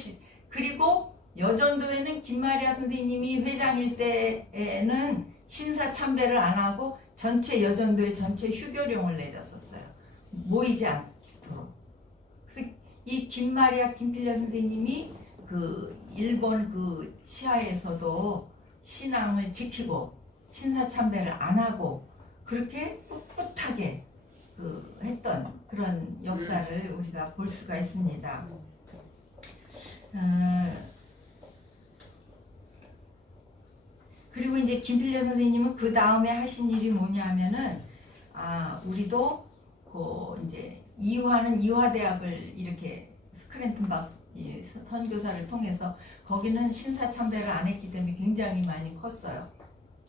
그리고 여전도에는 김마리아 선생님이 회장일 때에는 신사참배를 안 하고 전체 여전도의 전체 휴교령을 내렸었어요. 모이지 않도록. 그래서 이 김마리아 김필려 선생님이 그 일본 그 치하에서도 신앙을 지키고 신사참배를 안 하고 그렇게 꿋꿋하게 그 했던 그런 역사를 우리가 볼 수가 있습니다. 그리고 이제 김필려 선생님은 그 다음에 하신 일이 뭐냐면은 우리도 그 이제 이화는 이화대학을 이렇게 스크랜튼 박스 선교사를 통해서 거기는 신사참배를 안 했기 때문에 굉장히 많이 컸어요.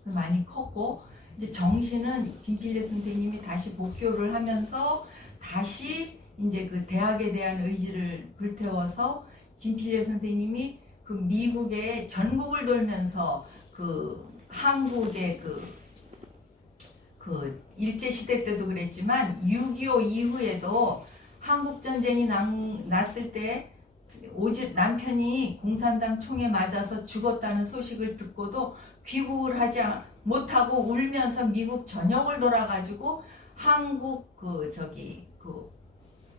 많이 컸고 이제 정신은 김필려 선생님이 다시 목교를 하면서 다시 이제 그 대학에 대한 의지를 불태워서 김필려 선생님이 그 미국의 전국을 돌면서 그 한국의 그 일제시대 때도 그랬지만 6.25 이후에도 한국전쟁이 났을 때 오직 남편이 공산당 총에 맞아서 죽었다는 소식을 듣고도 귀국을 하지 못하고 울면서 미국 전역을 돌아가지고 한국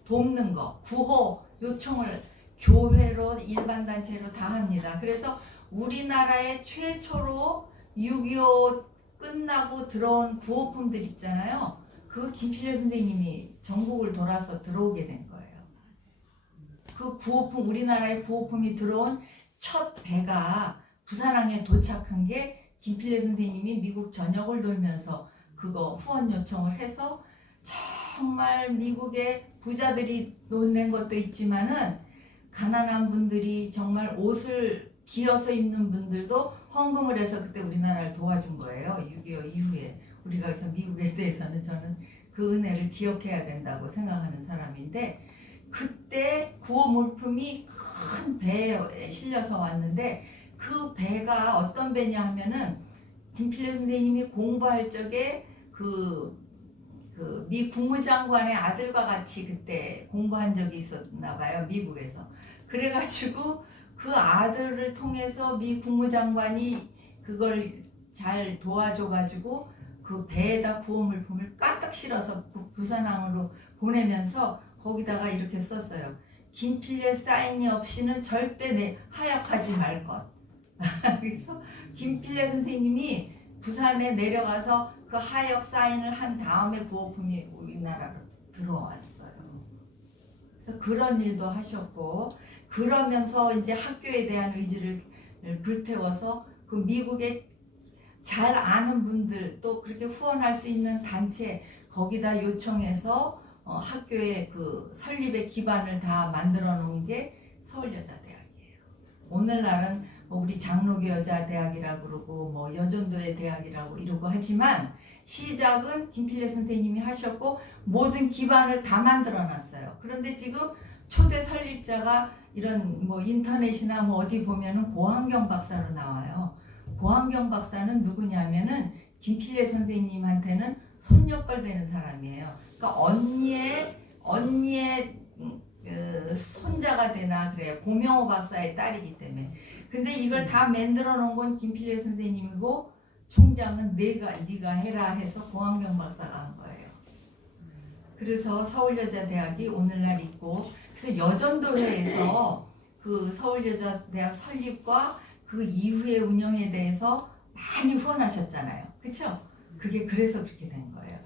돕는 거 구호 요청을 교회로 일반 단체로 다 합니다. 그래서 우리나라의 최초로 6.25 끝나고 들어온 구호품들 있잖아요. 그 김필려 선생님이 전국을 돌아서 들어오게 된 거예요. 그 구호품, 우리나라의 구호품이 들어온 첫 배가 부산항에 도착한 게 김필려 선생님이 미국 전역을 돌면서 그거 후원 요청을 해서 정말 미국의 부자들이 돈 낸 것도 있지만은 가난한 분들이 정말 옷을 기어서 입는 분들도 헌금을 해서 그때 우리나라를 도와준 거예요. 6.25 이후에. 우리가 그래서 미국에 대해서는 저는 그 은혜를 기억해야 된다고 생각하는 사람인데 그때 구호 물품이 큰 배에 실려서 왔는데 그 배가 어떤 배냐 하면은 김필려 선생님이 공부할 적에 미 국무장관의 아들과 같이 그때 공부한 적이 있었나 봐요. 미국에서. 그래가지고 그 아들을 통해서 미 국무장관이 그걸 잘 도와줘가지고 그 배에다 구호 물품을 까딱 실어서 부산항으로 보내면서 거기다가 이렇게 썼어요. 김필려 사인이 없이는 절대 하약하지 말 것. 그래서 김필려 선생님이 부산에 내려가서 그 하역 사인을 한 다음에 구호품이 우리나라로 들어왔어요. 그래서 그런 일도 하셨고 그러면서 이제 학교에 대한 의지를 불태워서 그 미국에 잘 아는 분들 또 그렇게 후원할 수 있는 단체 거기다 요청해서 학교의 그 설립의 기반을 다 만들어 놓은 게 서울여자대학이에요. 오늘날은 우리 장로교 여자대학이라고 그러고 뭐 여전도의 대학이라고 이러고 하지만 시작은 김필려 선생님이 하셨고 모든 기반을 다 만들어 놨어요. 그런데 지금 초대 설립자가 이런 뭐 인터넷이나 뭐 어디 보면은 고한경 박사로 나와요. 고한경 박사는 누구냐면은 김필려 선생님한테는 손녀뻘 되는 사람이에요. 그러니까 언니의 손자가 되나 그래요. 고명호 박사의 딸이기 때문에. 근데 이걸 다 만들어 놓은 건 김필려 선생님이고 총장은 네가 해라 해서 고한경 박사가 한 거예요. 그래서 서울여자대학이 오늘날 있고 그래서 여전도회에서 그 서울여자대학 설립과 그 이후의 운영에 대해서 많이 후원하셨잖아요. 그렇죠? 그게 그래서 그렇게 된 거예요.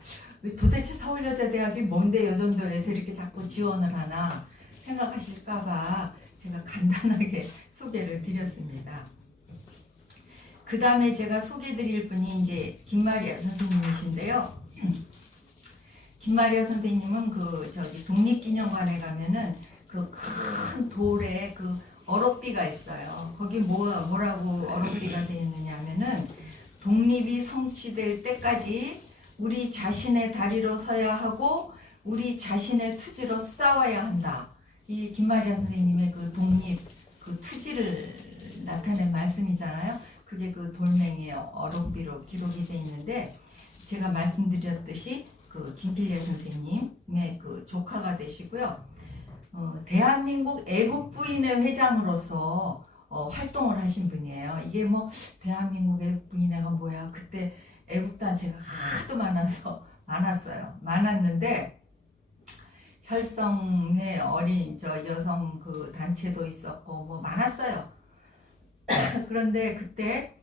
도대체 서울여자대학이 뭔데 여전도에서 이렇게 자꾸 지원을 하나 생각하실까봐 제가 간단하게 소개를 드렸습니다. 그 다음에 제가 소개드릴 분이 이제 김마리아 선생님이신데요. 김마리아 선생님은 독립기념관에 가면은 그 큰 돌에 그 어록비가 있어요. 거기 뭐라고 어록비가 되어 있느냐 하면은 독립이 성취될 때까지 우리 자신의 다리로 서야 하고 우리 자신의 투지로 싸워야 한다. 이 김마리아 선생님의 그 독립 그 투지를 나타낸 말씀이잖아요. 그게 그 돌멩이의 어록비로 기록이 되어 있는데 제가 말씀드렸듯이 그 김필려 선생님의 그 조카가 되시고요. 대한민국 애국부인회 회장으로서 활동을 하신 분이에요. 이게 뭐 대한민국 애국부인회가 뭐야? 그때 애국단체가 하도 많았어요. 많았는데 활성의 어린 저 여성 그 단체도 있었고 뭐 많았어요. 그런데 그때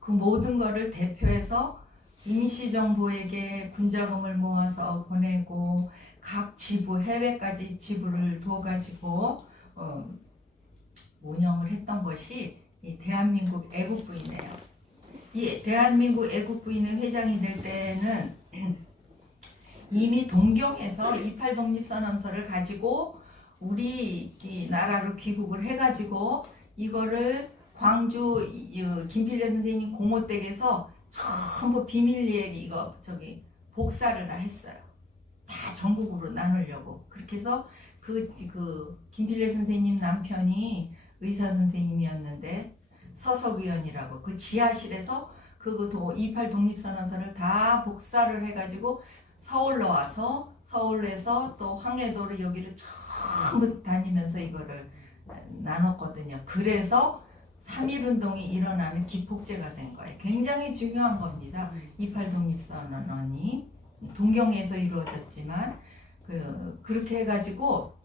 그 모든 거를 대표해서 임시정부에게 군자금을 모아서 보내고 각 지부 해외까지 지부를 둬가지고 운영을 했던 것이 이 대한민국 애국부이네요. 이 대한민국 애국부인의 회장이 될 때는 이미 동경에서 28 독립선언서를 가지고 우리 이 나라로 귀국을 해가지고 이거를 광주 김필래 선생님 공호댁에서 전부 비밀리에 이거 복사를 다 했어요. 다 전국으로 나누려고. 그렇게 해서 그 김필래 선생님 남편이 의사 선생님이었는데 서석의원이라고 그 지하실에서 그 28 독립선언서를 다 복사를 해가지고 서울로 와서 서울에서 또 황해도로 여기를 전부 다니면서 이거를 나눴거든요. 그래서 3.1운동이 일어나는 기폭제가 된 거예요. 굉장히 중요한 겁니다. 28 독립선언이 동경에서 이루어졌지만 그렇게 해가지고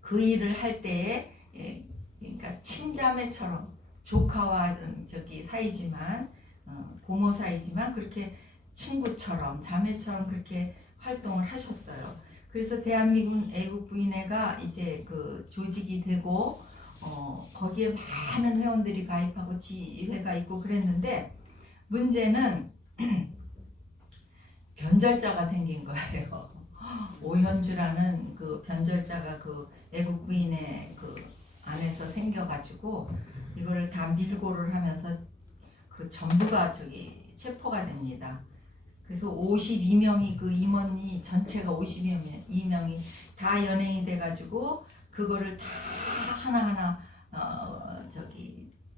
그 일을 할 때에 그러니까 친자매처럼 조카와 사이지만 고모 사이지만 그렇게 친구처럼 자매처럼 그렇게 활동을 하셨어요. 그래서 대한민국 애국부인회가 이제 그 조직이 되고 거기에 많은 회원들이 가입하고 지회가 있고 그랬는데 문제는 변절자가 생긴 거예요. 오현주라는 그 변절자가 그 애국부인회 그 안에서 생겨가지고 이거를 다 밀고를 하면서 그 전부가 체포가 됩니다. 그래서 52명이 그 임원이 전체가 52명이 다 연예인이 돼가지고 그거를 다 하나하나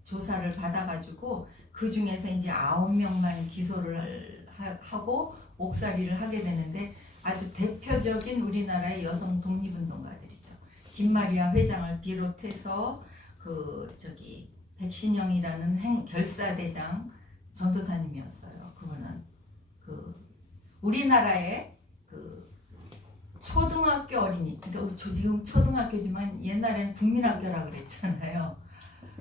조사를 받아가지고 그 중에서 이제 9명만 기소를 하고 옥살이를 하게 되는데 아주 대표적인 우리나라의 여성 독립운동가들이죠. 김마리아 회장을 비롯해서 백신영이라는 결사대장 전도사님이었어요. 그분은 우리나라의 초등학교 어린이, 그러니까 지금 초등학교지만 옛날에는 국민학교라 그랬잖아요.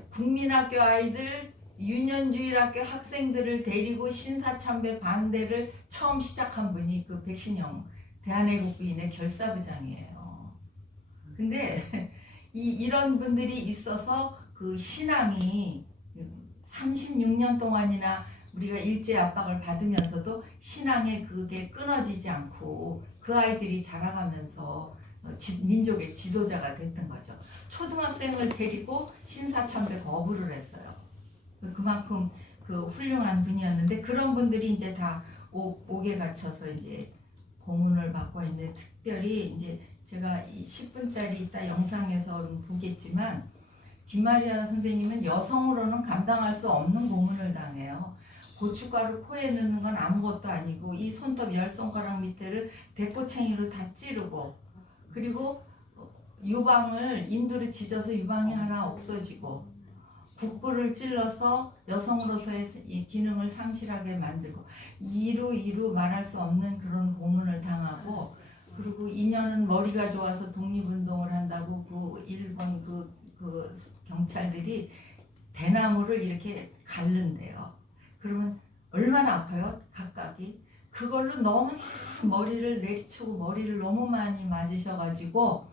국민학교 아이들, 유년주일학교 학생들을 데리고 신사참배 반대를 처음 시작한 분이 그 백신영 대한애국부인의 결사부장이에요. 근데 이런 분들이 있어서 그 신앙이 36년 동안이나 우리가 일제 압박을 받으면서도 신앙에 그게 끊어지지 않고 그 아이들이 자라가면서 민족의 지도자가 됐던 거죠. 초등학생을 데리고 신사참배 거부를 했어요. 그만큼 그 훌륭한 분이었는데 그런 분들이 이제 다 옥에 갇혀서 이제 고문을 받고 있는데 특별히 이제 제가 이 10분짜리 이따 영상에서 보겠지만 김마리아 선생님은 여성으로는 감당할 수 없는 고문을 당해요. 고춧가루 코에 넣는 건 아무것도 아니고 이 손톱 10손가락 밑에를 대꼬챙이로 다 찌르고 그리고 유방을 인두로 찢어서 유방이 하나 없어지고 국부를 찔러서 여성으로서의 이 기능을 상실하게 만들고 이루 말할 수 없는 그런 고문을 당하고 그리고 2년은 머리가 좋아서 독립운동을 한다고 그 일본 그 경찰들이 대나무를 이렇게 갈른대요. 그러면 얼마나 아파요? 각각이. 그걸로 너무 머리를 내리치고 머리를 너무 많이 맞으셔가지고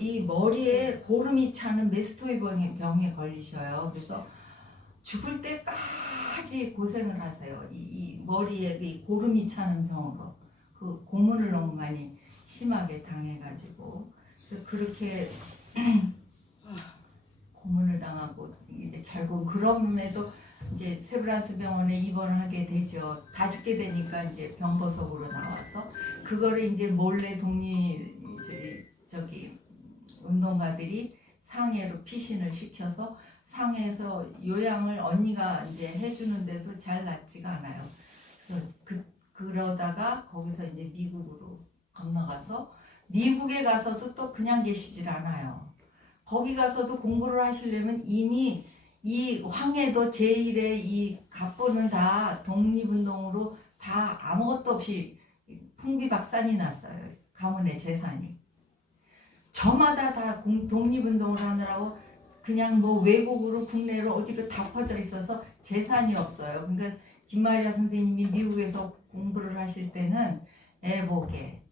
이 머리에 고름이 차는 메스토이 병에 걸리셔요. 그래서 죽을 때까지 고생을 하세요. 이 머리에 이 고름이 차는 병으로 그 고문을 너무 많이 심하게 당해가지고 그렇게 고문을 당하고 이제 결국 그럼에도 이제 세브란스 병원에 입원을 하게 되죠. 다 죽게 되니까 이제 병보석으로 나와서 그거를 이제 몰래 운동가들이 상해로 피신을 시켜서 상해에서 요양을 언니가 이제 해주는 데서 잘 낫지가 않아요. 그래서 그러다가 거기서 이제 미국으로 건너가서 미국에 가서도 또 그냥 계시질 않아요. 거기 가서도 공부를 하시려면 이미 이 황해도 제1의 이 갑부는 다 독립운동으로 다 아무것도 없이 풍비박산이 났어요. 가문의 재산이. 저마다 다 독립운동을 하느라고 그냥 뭐 외국으로 국내로 어디로 다 퍼져 있어서 재산이 없어요. 그러니까 김마리아 선생님이 미국에서 공부를 하실 때는 애보게,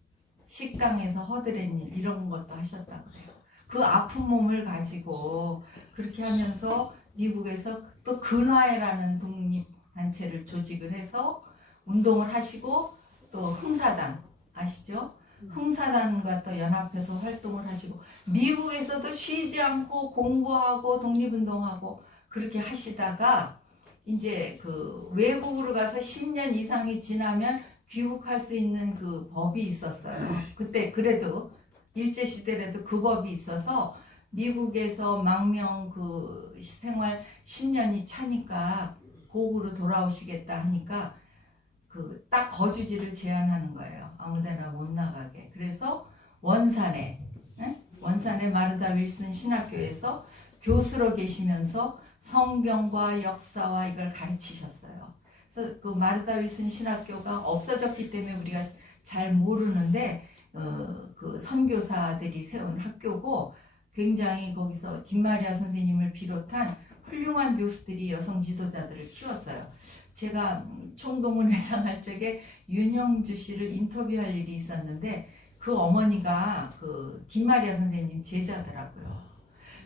식당에서 허드렛일 이런 것도 하셨다고 해요. 그 아픈 몸을 가지고 그렇게 하면서 미국에서 또 근화회라는 독립단체를 조직을 해서 운동을 하시고 또 흥사단 아시죠? 흥사단과 또 연합해서 활동을 하시고 미국에서도 쉬지 않고 공부하고 독립운동하고 그렇게 하시다가 이제 그 외국으로 가서 10년 이상이 지나면 귀국할 수 있는 그 법이 있었어요. 그때 그래도 일제시대라도 그 법이 있어서 미국에서 망명 그 생활 10년이 차니까 고국으로 돌아오시겠다 하니까 그 딱 거주지를 제한하는 거예요. 아무데나 못 나가게. 그래서 원산에 마르다 윌슨 신학교에서 교수로 계시면서 성경과 역사와 이걸 가르치셨어요. 그래서 그 마르다 윌슨 신학교가 없어졌기 때문에 우리가 잘 모르는데 그 선교사들이 세운 학교고 굉장히 거기서 김마리아 선생님을 비롯한 훌륭한 교수들이 여성 지도자들을 키웠어요. 제가 총동문 회장할 적에 윤영주 씨를 인터뷰할 일이 있었는데 그 어머니가 그 김마리아 선생님 제자더라고요.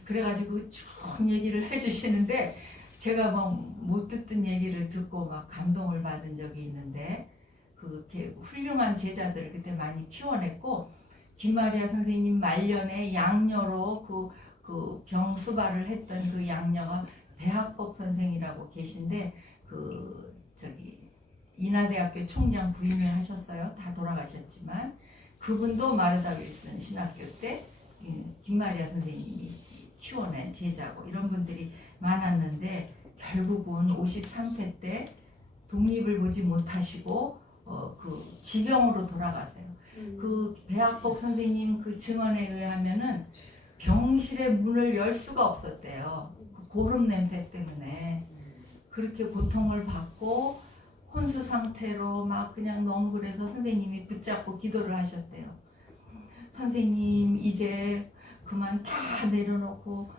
그래가지고 쭉 얘기를 해주시는데 제가 막 못 듣던 얘기를 듣고 막 감동을 받은 적이 있는데 그렇게 훌륭한 제자들을 그때 많이 키워냈고 김마리아 선생님 말년에 양녀로 그 병수발을 했던 그 양녀가 배학복 선생이라고 계신데 그 저기 인하대학교 총장 부임을 하셨어요. 다 돌아가셨지만 그분도 마르다 윌슨 신학교 때 김마리아 선생님이 키워낸 제자고 이런 분들이 많았는데 결국은 53세 때 독립을 보지 못하시고 그 지병으로 돌아가세요. 그 배학복 선생님 그 증언에 의하면은 병실의 문을 열 수가 없었대요. 그 고름 냄새 때문에 그렇게 고통을 받고 혼수 상태로 막 그냥 너무 그래서 선생님이 붙잡고 기도를 하셨대요. 선생님 이제 그만 다 내려놓고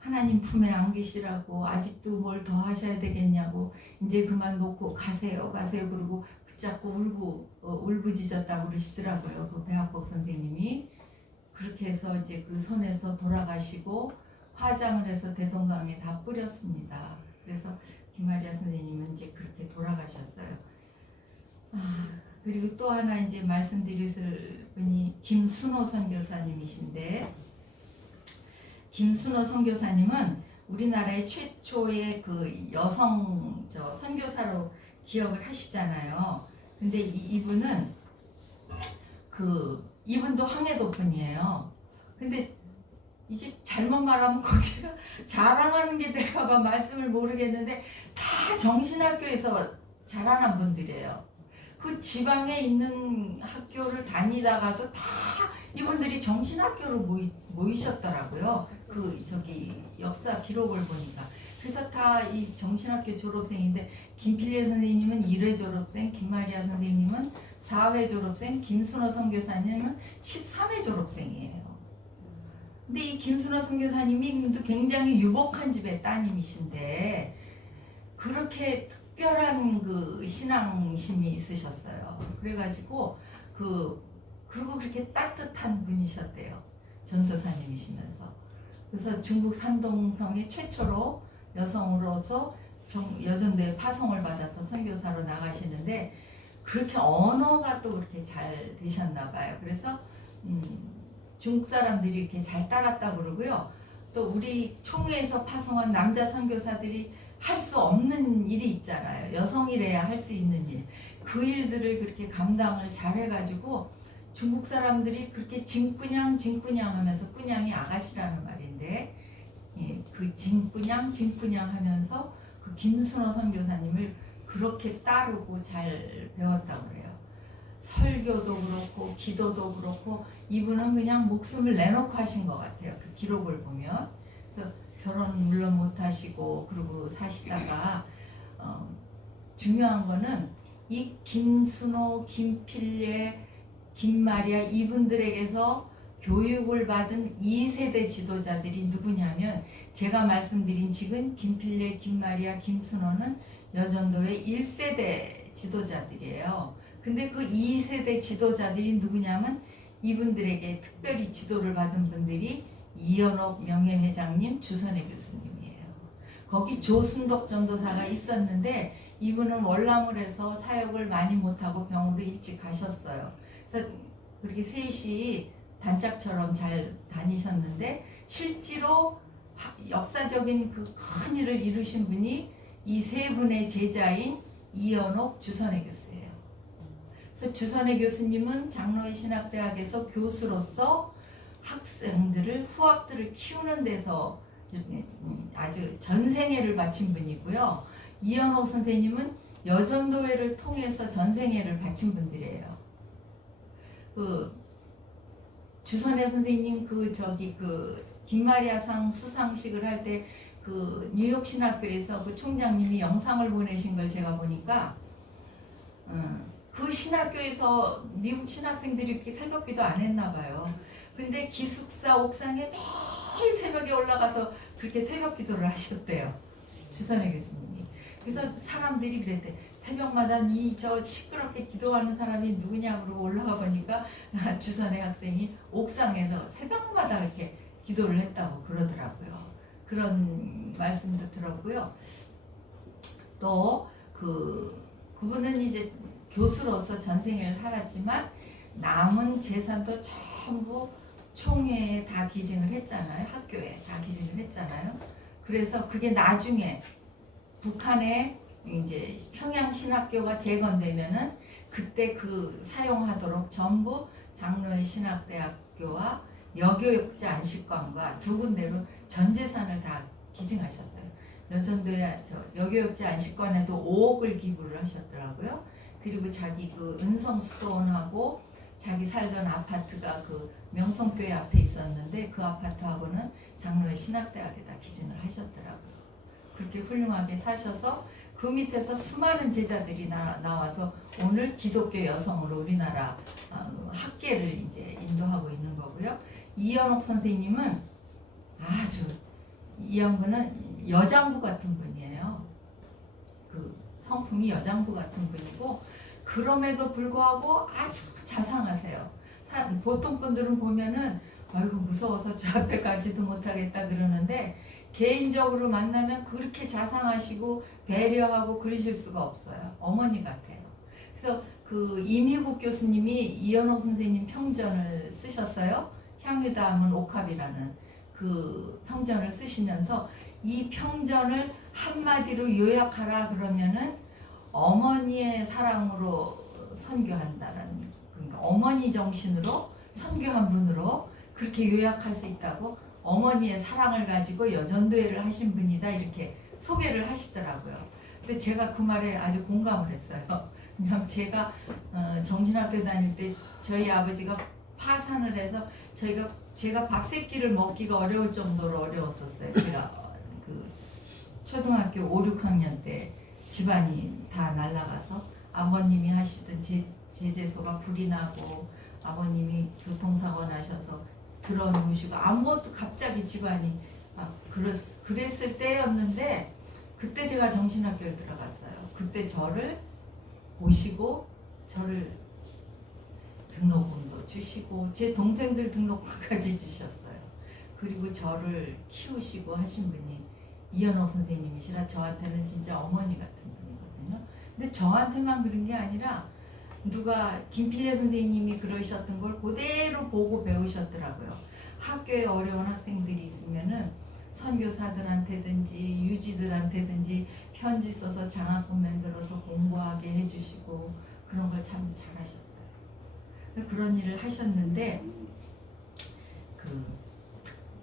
하나님 품에 안기시라고 아직도 뭘 더 하셔야 되겠냐고 이제 그만 놓고 가세요 그러고 붙잡고 울부짖었다고 그러시더라고요. 그 배학복 선생님이 그렇게 해서 이제 그 손에서 돌아가시고 화장을 해서 대동강에 다 뿌렸습니다. 그래서 김마리아 선생님은 이제 그렇게 돌아가셨어요. 그리고 또 하나 이제 말씀드릴 분이 김순호 선교사님이신데 김순호 선교사님은 우리나라의 최초의 그 여성 선교사로 기억을 하시잖아요. 근데 이분은 이분도 황해도 분이에요. 근데 이게 잘못 말하면 거기가 자랑하는 게 될까봐 말씀을 모르겠는데 다 정신학교에서 자라난 분들이에요. 그 지방에 있는 학교를 다니다가도 다 이분들이 정신학교로 모이셨더라고요. 그 저기 역사 기록을 보니까. 그래서 다 이 정신학교 졸업생인데 김필례 선생님은 1회 졸업생, 김마리아 선생님은 4회 졸업생, 김순호 선교사님은 13회 졸업생이에요. 근데 이 김순호 선교사님이 굉장히 유복한 집의 따님이신데 그렇게 특별한 그 신앙심이 있으셨어요. 그래가지고 그리고 그렇게 따뜻한 분이셨대요. 전도사님이시면서. 그래서 중국 산동성의 최초로 여성으로서 여전도에 파송을 받아서 선교사로 나가시는데 그렇게 언어가 또 그렇게 잘 되셨나 봐요. 그래서 중국 사람들이 이렇게 잘 따랐다고 그러고요. 또 우리 총회에서 파송한 남자 선교사들이 할 수 없는 일이 있잖아요. 여성이래야 할 수 있는 일. 그 일들을 그렇게 감당을 잘 해가지고 중국 사람들이 그렇게 징꾸냥 하면서 꾸냥이 아가씨라는 말인데 그 징꾸냥 하면서 그 김순호 선교사님을 그렇게 따르고 잘 배웠다고 그래요. 설교도 그렇고 기도도 그렇고 이분은 그냥 목숨을 내놓고 하신 것 같아요. 그 기록을 보면. 그래서 결혼 물론 못하시고 그러고 사시다가 중요한 거는 이 김순호, 김필례, 김마리아 이분들에게서 교육을 받은 2세대 지도자들이 누구냐면 제가 말씀드린 지금 김필래, 김마리아, 김순호는 여전도의 1세대 지도자들이에요. 근데 그 2세대 지도자들이 누구냐면 이분들에게 특별히 지도를 받은 분들이 이연옥 명예회장님, 주선혜 교수님이에요. 거기 조순덕 전도사가 있었는데 이분은 월남을해서 사역을 많이 못하고 병으로 일찍 가셨어요. 그래서 그렇게 셋이 단짝처럼 잘 다니셨는데 실제로 역사적인 그 큰 일을 이루신 분이 이 세 분의 제자인 이연옥, 주선혜 교수예요. 그래서 주선혜 교수님은 장로회 신학대학에서 교수로서 학생들을, 후학들을 키우는 데서 아주 전생애를 바친 분이고요. 이연옥 선생님은 여전도회를 통해서 전생애를 바친 분들이에요. 주선혜 선생님 김마리아상 수상식을 할 때 그 뉴욕 신학교에서 그 총장님이 영상을 보내신 걸 제가 보니까 그 신학교에서 미국 신학생들이 이렇게 새벽기도 안 했나 봐요. 근데 기숙사 옥상에 매일 새벽에 올라가서 그렇게 새벽기도를 하셨대요. 주선혜 교수님이. 그래서 사람들이 그랬대. 새벽마다 저 시끄럽게 기도하는 사람이 누구냐고 올라가 보니까 주선혜 학생이 옥상에서 새벽마다 이렇게 기도를 했다고 그러더라고요. 그런 말씀도 들었고요. 또 그분은 이제 교수로서 전생애를 살았지만 남은 재산도 전부 총회에 다 기증을 했잖아요. 학교에 다 기증을 했잖아요. 그래서 그게 나중에 북한에 이제 평양신학교가 재건되면은 그때 그 사용하도록 전부 장로회 신학대학교와 여교육자 안식관과 두 군데로 전 재산을 다 기증하셨어요. 여전도에 여교육자 안식관에도 5억을 기부를 하셨더라고요. 그리고 자기 그 은성수도원하고 자기 살던 아파트가 그 명성교회 앞에 있었는데 그 아파트하고는 장로회 신학대학에다 기증을 하셨더라고요. 그렇게 훌륭하게 사셔서 그 밑에서 수많은 제자들이 나와서 오늘 기독교 여성으로 우리나라 학계를 이제 인도하고 있는 거고요. 이연옥 선생님은 이 양반은 여장부 같은 분이에요. 그 성품이 여장부 같은 분이고 그럼에도 불구하고 아주 자상하세요. 보통 분들은 보면은 아이고 무서워서 저 앞에 가지도 못하겠다 그러는데 개인적으로 만나면 그렇게 자상하시고 배려하고 그러실 수가 없어요. 어머니 같아요. 그래서 그 이미국 교수님이 이연옥 선생님 평전을 쓰셨어요. 향유담은 옥합이라는 그 평전을 쓰시면서 이 평전을 한마디로 요약하라 그러면은 어머니의 사랑으로 선교한다라는, 그러니까 어머니 정신으로 선교한 분으로 그렇게 요약할 수 있다고, 어머니의 사랑을 가지고 여전도회를 하신 분이다 이렇게 소개를 하시더라고요. 근데 제가 그 말에 아주 공감을 했어요. 왜냐하면 제가 정신학교 다닐 때 저희 아버지가 파산을 해서 제가 밥 세 끼를 먹기가 어려울 정도로 어려웠었어요. 제가 그 초등학교 5, 6학년 때 집안이 다 날아가서 아버님이 하시던 제재소가 불이 나고 아버님이 교통사고 나셔서 들어 누우시고 아무것도 갑자기 집안이 막 그랬을 때였는데 그때 제가 정신학교에 들어갔어요. 그때 저를 보시고 저를 등록금도 주시고 제 동생들 등록금까지 주셨어요. 그리고 저를 키우시고 하신 분이 이연옥 선생님이시라 저한테는 진짜 어머니 같은 분이거든요. 근데 저한테만 그런 게 아니라 누가 김필래 선생님이 그러셨던 걸 그대로 보고 배우셨더라고요. 학교에 어려운 학생들이 있으면은 선교사들한테든지 유지들한테든지 편지 써서 장학금 만들어서 공부하게 해주시고 그런 걸 참 잘하셨어요. 그런 일을 하셨는데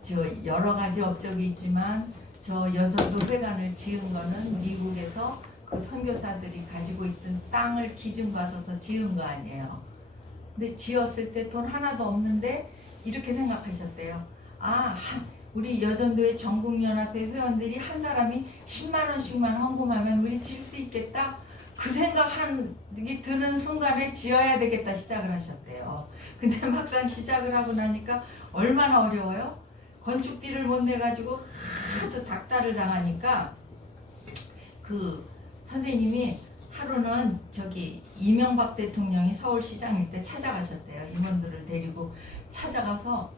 저 여러 가지 업적이 있지만 저 여전도 회관을 지은 거는 미국에서 그 선교사들이 가지고 있던 땅을 기증받아서 지은 거 아니에요. 근데 지었을 때 돈 하나도 없는데 이렇게 생각하셨대요. 우리 여전도의 전국연합회 회원들이 한 사람이 10만 원씩만 헌금하면 우리 질 수 있겠다. 그 생각이 드는 순간에 지어야 되겠다 시작을 하셨대요. 근데 막상 시작을 하고 나니까 얼마나 어려워요? 건축비를 못 내가지고 하도 닥달을 당하니까 그 선생님이 하루는 저기 이명박 대통령이 서울시장일 때 찾아가셨대요. 임원들을 데리고 찾아가서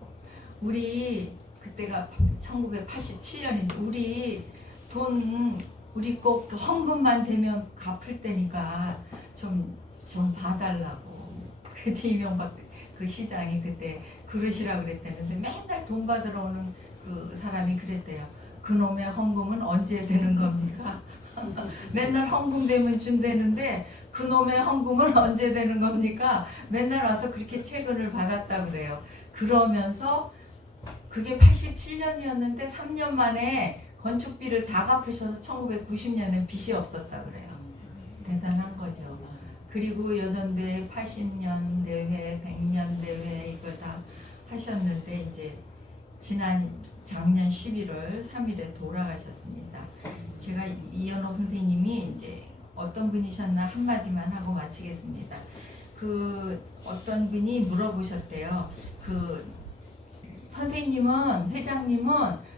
우리 그때가 1987년인데 우리 꼭 헌금만 되면 갚을 때니까 좀 봐달라고. 그때 이명박 그 시장이 그때 그러시라고 그랬대는데 맨날 돈 받으러 오는 그 사람이 그랬대요. 그놈의 헌금은 언제 되는 겁니까? 맨날 헌금 되면 준대는데 그놈의 헌금은 언제 되는 겁니까? 맨날 와서 그렇게 채권을 받았다 그래요. 그러면서 그게 87년이었는데 3년 만에 건축비를 다 갚으셔서 1990년엔 빚이 없었다 그래요. 대단한 거죠. 그리고 여전대 80년 대회, 100년 대회 이걸 다 하셨는데 이제 작년 11월 3일에 돌아가셨습니다. 제가 이연옥 선생님이 이제 어떤 분이셨나 한마디만 하고 마치겠습니다. 그 어떤 분이 물어보셨대요. 그 선생님은, 회장님은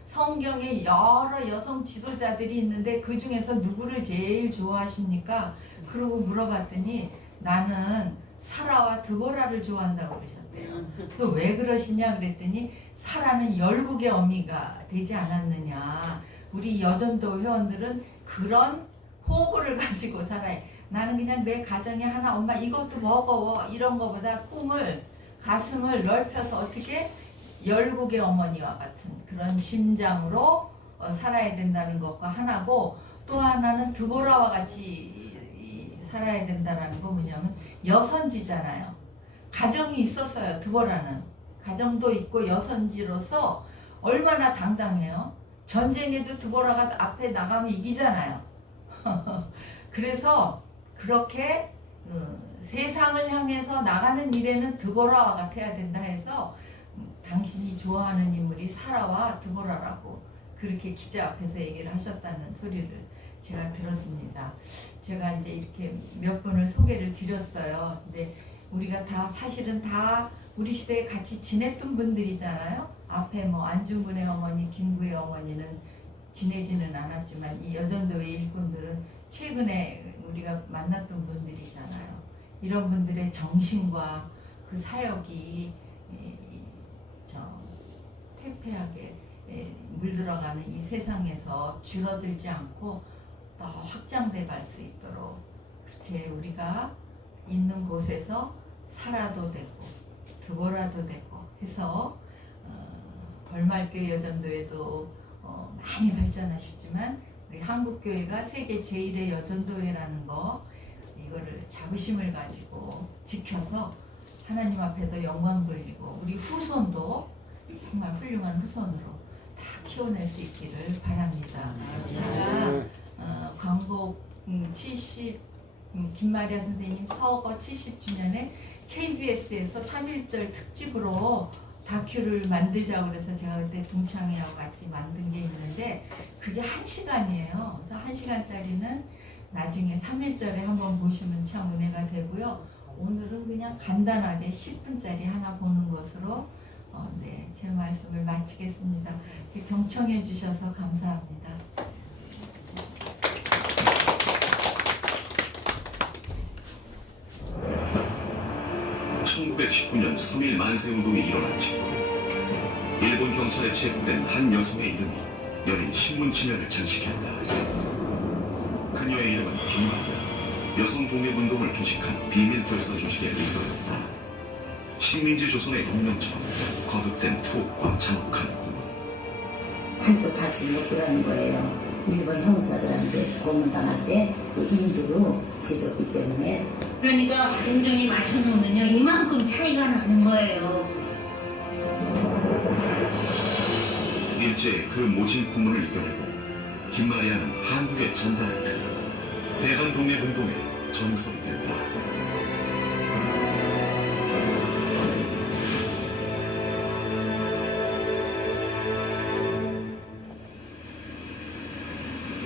성경에 여러 여성 지도자들이 있는데 그 중에서 누구를 제일 좋아하십니까? 그러고 물어봤더니 나는 사라와 드보라를 좋아한다고 그러셨대요. 그래서 왜 그러시냐 그랬더니 사라는 열국의 어미가 되지 않았느냐. 우리 여전도 회원들은 그런 호흡을 가지고 살아요. 나는 그냥 내 가정에 하나 엄마 이것도 먹어 이런 거보다 꿈을 가슴을 넓혀서 어떻게 열국의 어머니와 같은 그런 심장으로 살아야 된다는 것과 하나고 또 하나는 드보라와 같이 살아야 된다는 거 뭐냐면 여선지잖아요. 가정이 있었어요. 드보라는 가정도 있고 여선지로서 얼마나 당당해요. 전쟁에도 드보라가 앞에 나가면 이기잖아요. 그래서 그렇게 세상을 향해서 나가는 일에는 드보라와 같아야 된다 해서 당신이 좋아하는 인물이 사라와 드보라라고 그렇게 기자 앞에서 얘기를 하셨다는 소리를 제가 들었습니다. 제가 이제 이렇게 몇 분을 소개를 드렸어요. 근데 우리가 다 사실은 다 우리 시대에 같이 지냈던 분들이잖아요. 앞에 뭐 안중근의 어머니, 김구의 어머니는 지내지는 않았지만 이 여전도의 일꾼들은 최근에 우리가 만났던 분들이잖아요. 이런 분들의 정신과 그 사역이 퇴폐하게 물들어가는 이 세상에서 줄어들지 않고 더 확장돼 갈 수 있도록 그렇게 우리가 있는 곳에서 살아도 되고 드보라도 되고 해서 벌말교회 여전도회도 많이 발전하시지만 우리 한국교회가 세계 제1의 여전도회라는 거 이거를 자부심을 가지고 지켜서 하나님 앞에도 영광 돌리고 우리 후손도 정말 훌륭한 후손으로 다 키워낼 수 있기를 바랍니다. 제가 광복 70 김마리아 선생님 서거 70주년에 KBS에서 3.1절 특집으로 다큐를 만들자고 그래서 제가 그때 동창회하고 같이 만든 게 있는데 그게 1시간이에요. 그래서 1시간짜리는 나중에 3.1절에 한번 보시면 참 은혜가 되고요. 오늘은 그냥 간단하게 10분짜리 하나 보는 것으로 제 말씀을 마치겠습니다. 경청해 주셔서 감사합니다. 1919년 3.1 만세운동이 일어난 직후 일본 경찰에 체포된 한 여성의 이름이 연인 신문 지면을 장식했다. 그녀의 이름은 김마리아. 여성 독립운동을 조직한 비밀 결사 조직의 리더였다. 식민지 조선의 혁명처럼 거듭된 투옥과 잔혹한 꿈. 한쪽 다시 못 들어가는 거예요. 일본 형사들한테 고문당할 때 그 인두로 지었기 때문에. 그러니까 공정이 맞춰놓으면요 이만큼 차이가 나는 거예요. 일제의 그 모진 고문을 이겨내고 김마리아는 한국에 전달했다. 대전 독립운동의 전설이 된다.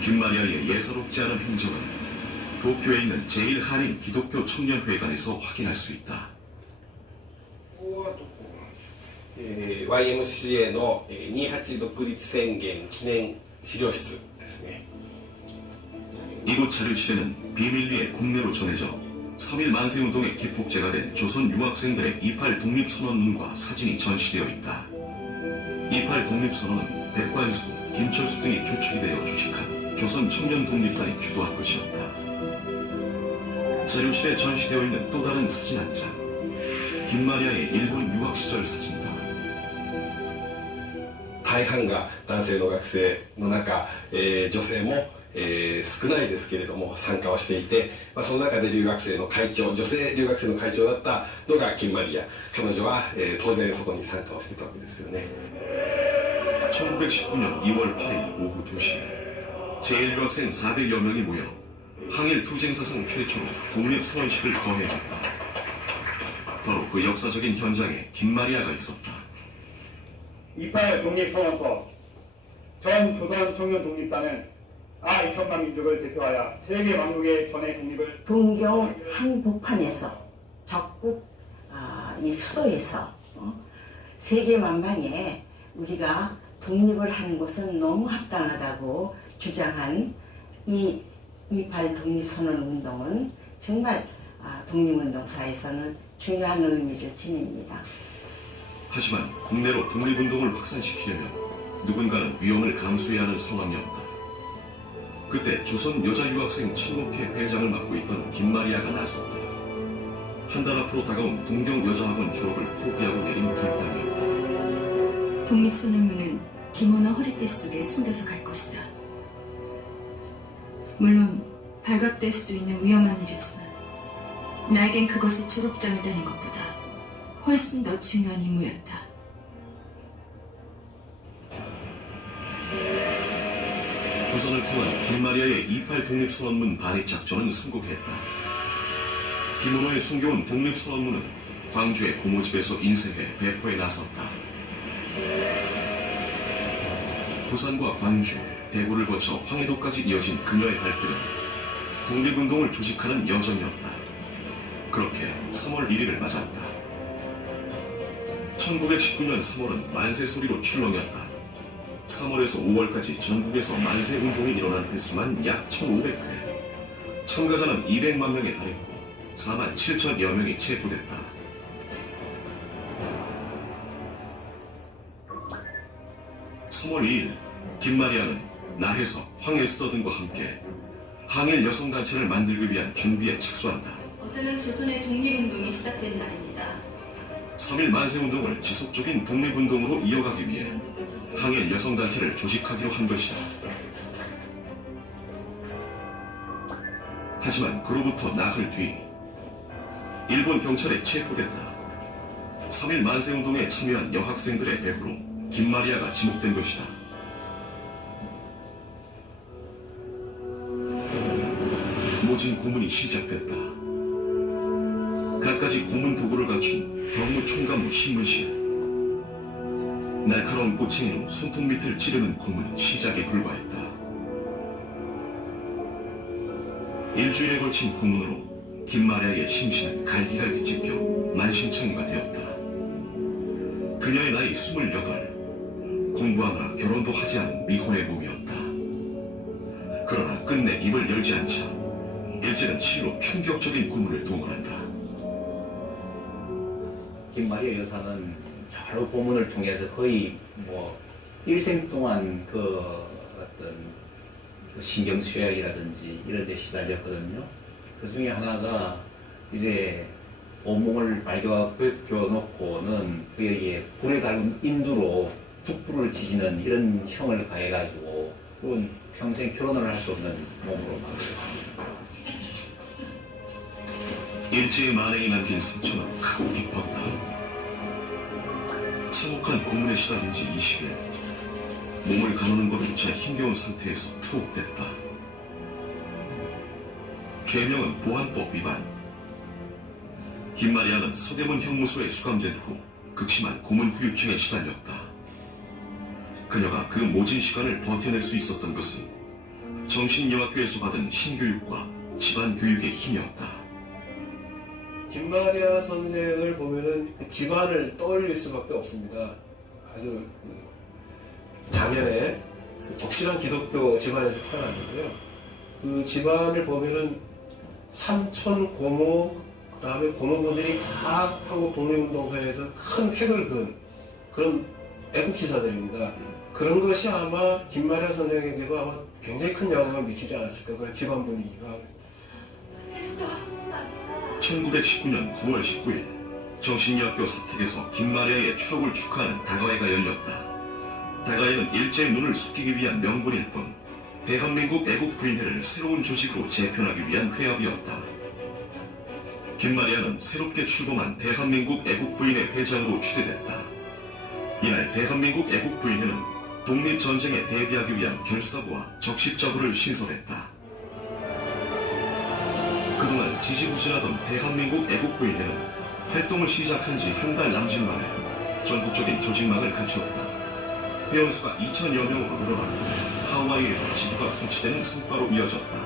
김마리아의 예사롭지 않은 행적은 도쿄에 있는 제1한인 기독교 청년회관에서 확인할 수 있다. YMCA の28独立宣言記念資料室ですね。 이곳 자료실에는 비밀리에 국내로 전해져 3.1 만세운동의 기폭제가 된 조선 유학생들의 28 독립선언문과 사진이 전시되어 있다. 28 독립선언은 백관수, 김철수 등이 주축이 되어 조직한 조선 청년 독립단이 주도한 것이었다. 자료실에 전시되어 있는 또 다른 사진 한 장. 김마리아의 일본 유학 시절 사진이다. 大半が男性の学生の中、女性も、少ないですけれども参加をしていて、その中で留学生の会長、女性留学生の会長だったのが金マリア。彼女は、当然そこに参加をしていたわけですよね。 1919년 2월 8일 오후 2시 제1유학생 400여 명이 모여 항일 투쟁사상 최초로 독립선언식을 거행했다. 바로 그 역사적인 현장에 김마리아가 있었다. 28 독립선언서 전 조선 청년 독립단은 2천만 민족을 대표하여 세계 만국의 전의 독립을 동경 한복판에서 적국 이 수도에서 세계 만방에 우리가 독립을 하는 것은 너무 합당하다고 주장한 이 28 독립선언 운동은 정말 독립운동사에서는 중요한 의미를 지닙니다. 하지만 국내로 독립운동을 확산시키려면 누군가는 위험을 감수해야 하는 상황이었다. 그때 조선 여자유학생 친목회 회장을 맡고 있던 김마리아가 나섰다. 한 달 앞으로 다가온 동경 여자학원 졸업을 포기하고 내린 결단이었다. 독립선언문은 기모노 허리띠 속에 숨겨서 갈 것이다. 물론 발각될 수도 있는 위험한 일이지만 나에겐 그것이 졸업장을 따는 것보다 훨씬 더 중요한 임무였다. 부산을 통한 김마리아의 28 독립선언문 반입 작전은 성공했다. 김은호의 숨겨온 독립선언문은 광주의 고모집에서 인쇄해 배포에 나섰다. 부산과 광주, 대구를 거쳐 황해도까지 이어진 그녀의 발길은 독립운동을 조직하는 여정이었다. 그렇게 3월 1일을 맞았다. 1919년 3월은 만세소리로 출렁였다. 3월에서 5월까지 전국에서 만세운동이 일어난 횟수만 약 1,500회. 참가자는 200만 명에 달했고 4만 7천여 명이 체포됐다. (3월 2일) 김마리아는 나혜석, 황에스더 등과 함께 항일 여성단체를 만들기 위한 준비에 착수한다. 어제는 조선의 독립운동이 시작된 날입니다. 3.1 만세운동을 지속적인 독립운동으로 이어가기 위해 항일 여성단체를 조직하기로 한 것이다. 하지만 그로부터 나흘 뒤 일본 경찰에 체포됐다. 3.1 만세운동에 참여한 여학생들의 배후로 김마리아가 지목된 것이다. 모진 고문이 시작됐다. 갖가지 고문 도구를 갖춘 경무총감무 신문실. 날카로운 꼬챙이로 손톱 밑을 찌르는 고문은 시작에 불과했다. 일주일에 걸친 고문으로 김마리아의 심신은 갈기갈기 찢겨 만신창이가 되었다. 그녀의 나이 28. 공부하느라 결혼도 하지 않은 미혼의 몸이었다. 그러나 끝내 입을 열지 않자 일제는 치로 충격적인 고문을 동원한다. 김마리아 여사는 여러 고문을 통해서 거의 일생 동안 그 어떤 신경쇠약이라든지 이런 데 시달렸거든요. 그 중에 하나가 이제 온몸을 밝혀놓고는 그에게 불에 달군 인두로 북부를 지지는 이런 형을 가해가지고 그건 평생 결혼을 할 수 없는 몸으로 만들었습니다. 일제의 만행이 남긴 상처는 크고 깊었다. 참혹한 고문에 시달린 지 20일. 몸을 가누는 것조차 힘겨운 상태에서 투옥됐다. 죄명은 보안법 위반. 김마리아는 서대문 형무소에 수감된 후 극심한 고문 후유증에 시달렸다. 그녀가 그 모진 시간을 버텨낼 수 있었던 것은 정신여학교에서 받은 신교육과 집안 교육의 힘이었다. 김마리아 선생을 보면은 그 집안을 떠올릴 수밖에 없습니다. 아주 작년에 독실한 기독교 집안에서 태어났는데요. 그 집안을 보면은 삼촌, 고모, 그 다음에 고모부들이 다 한국 독립운동사에서 큰 획을 그은 그런 애국지사들입니다. 그런 것이 아마 김마리아 선생에게도 아마 굉장히 큰 영향을 미치지 않았을까, 그런 집안 분위기가. 1919년 9월 19일 정신여학교 사택에서 김마리아의 추록을 축하하는 다가회가 열렸다. 다가회는 일제의 눈을 숨기기 위한 명분일 뿐 대한민국 애국부인회를 새로운 조직으로 재편하기 위한 회합이었다. 김마리아는 새롭게 출범한 대한민국 애국부인회 회장으로 추대됐다. 이날 대한민국 애국부인회는 독립전쟁에 대비하기 위한 결사부와 적십자부를 신설했다. 그동안 지지부진하던 대한민국 애국부인회는 활동을 시작한 지 한 달 남짓 만에 전국적인 조직망을 갖추었다. 회원수가 2,000여 명으로 늘어났고 하와이에도 지부가 설치되는 성과로 이어졌다.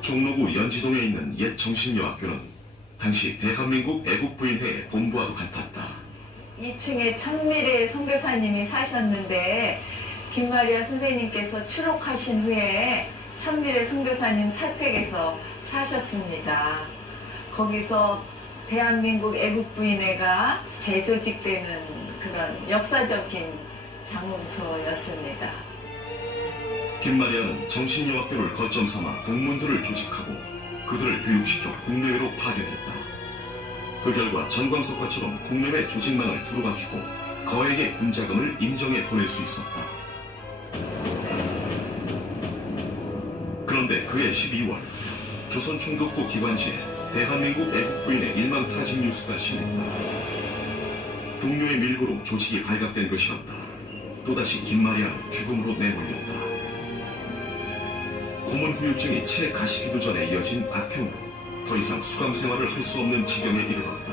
종로구 연지동에 있는 옛 정신여학교는 당시 대한민국 애국부인회의 본부와도 같았다. 2층에 천미래 선교사님이 사셨는데 김마리아 선생님께서 추록하신 후에 천미래 선교사님 사택에서 사셨습니다. 거기서 대한민국 애국부인회가 재조직되는 그런 역사적인 장소였습니다. 김마리아는 정신여학교를 거점 삼아 북문들을 조직하고 그들을 교육시켜 국내외로 파견했다. 그 결과 전광석화처럼 국내외 조직망을 두루 갖추고 거액의 군자금을 임정에 보낼 수 있었다. 그런데 그해 12월 조선 총독부 기관지에 대한민국 애국부인의 일망타진 뉴스가 실렸다. 동료의 밀고로 조직이 발각된 것이었다. 또다시 김마리아는 죽음으로 내몰렸다. 고문 후유증이 채 가시기도 전에 이어진 악행으로 더 이상 수감 생활을 할 수 없는 지경에 이르렀다.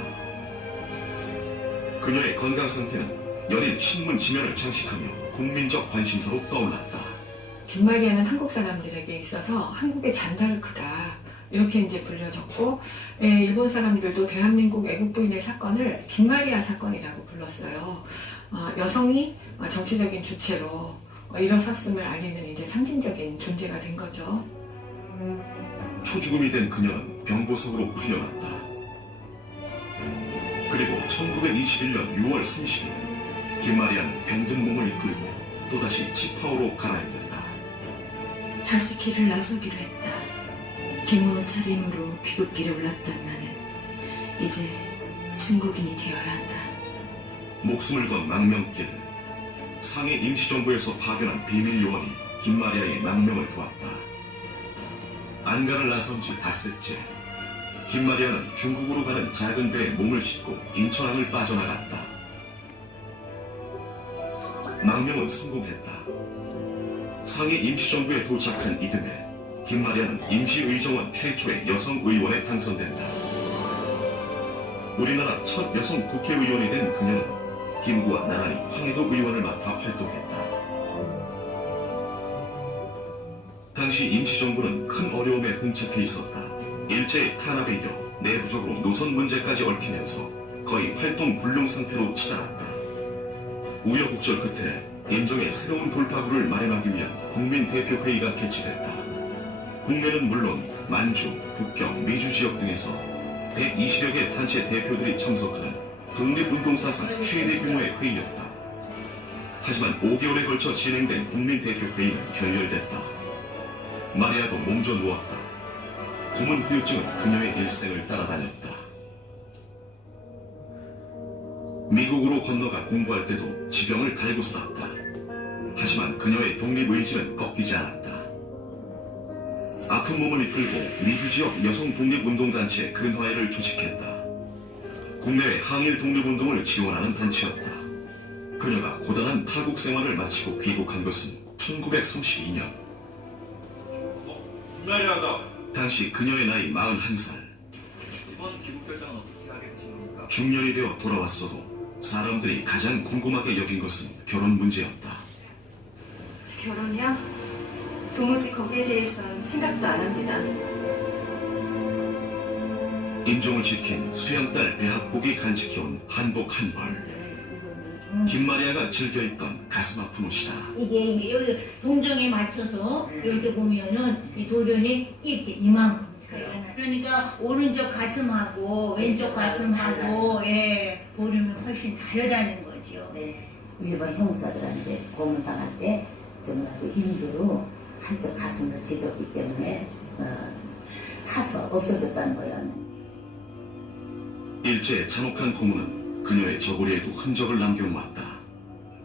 그녀의 건강 상태는 연일 신문 지면을 장식하며 국민적 관심사로 떠올랐다. 김마리아는 한국 사람들에게 있어서 한국의 잔다르크다 이렇게 이제 불려졌고, 일본 사람들도 대한민국 애국부인의 사건을 김마리아 사건이라고 불렀어요. 여성이 정치적인 주체로 일어섰음을 알리는 이제 상징적인 존재가 된 거죠. 초죽음이 된 그녀는 병보석으로 풀려났다. 그리고 1921년 6월 30일 김마리아는 병든 몸을 이끌고 또다시 지파오로 가라앉았다. 다시 길을 나서기로 했다. 기모 차림으로 귀국길에 올랐던 나는 이제 중국인이 되어야 한다. 목숨을 건 망명길. 상해 임시정부에서 파견한 비밀 요원이 김마리아의 망명을 도왔다. 안가를 나선 지 닷새째. 김마리아는 중국으로 가는 작은 배에 몸을 싣고 인천항을 빠져나갔다. 망명은 성공했다. 상해 임시정부에 도착한 이듬해 김마리아는 임시의정원 최초의 여성 의원에 당선된다. 우리나라 첫 여성 국회의원이 된 그녀는 김구와 나란히 황해도 의원을 맡아 활동했다. 당시 임시정부는 큰 어려움에 봉착해 있었다. 일제의 탄압에 이어 내부적으로 노선 문제까지 얽히면서 거의 활동 불능 상태로 치달았다. 우여곡절 끝에 임종의 새로운 돌파구를 마련하기 위한 국민대표회의가 개최됐다. 국내는 물론 만주, 북경, 미주 지역 등에서 120여 개 단체 대표들이 참석하는 독립운동사상 최대 규모의 회의였다. 하지만 5개월에 걸쳐 진행된 국민대표회의는 결렬됐다. 마리아도 몸져 누웠다. 고문 후유증은 그녀의 일생을 따라다녔다. 미국으로 건너가 공부할 때도 지병을 달고 살았다. 하지만 그녀의 독립의지는 꺾이지 않았다. 아픈 몸을 이끌고 미주 지역 여성 독립운동단체 근화회를 조직했다. 국내외 항일 독립운동을 지원하는 단체였다. 그녀가 고단한 타국 생활을 마치고 귀국한 것은 1932년. 당시 그녀의 나이 41살. 이번 귀국 결정은 어떻게 하게 되신 겁니까? 중년이 되어 돌아왔어도 사람들이 가장 궁금하게 여긴 것은 결혼 문제였다. 결혼이야? 도무지 거기에 대해서는 생각도 안 합니다. 인종을 지킨 수양딸 배합복이 간직해온 한복 한 벌. 김마리아가 즐겨있던 가슴 아픈 옷이다. 이게 여기 동정에 맞춰서 이렇게 보면은 이 도련이 이렇게 이만큼 차이가 나. 그러니까 오른쪽 가슴하고 왼쪽 가슴하고 보름이 훨씬 다르다는 거죠. 네. 일본 형사들한테 고문당할 때 정말 그 인두로 한쪽 가슴을 찢었기 때문에 타서 없어졌다는 거예요. 일제의 잔혹한 고문은 그녀의 저고리에도 흔적을 남겨놓았다.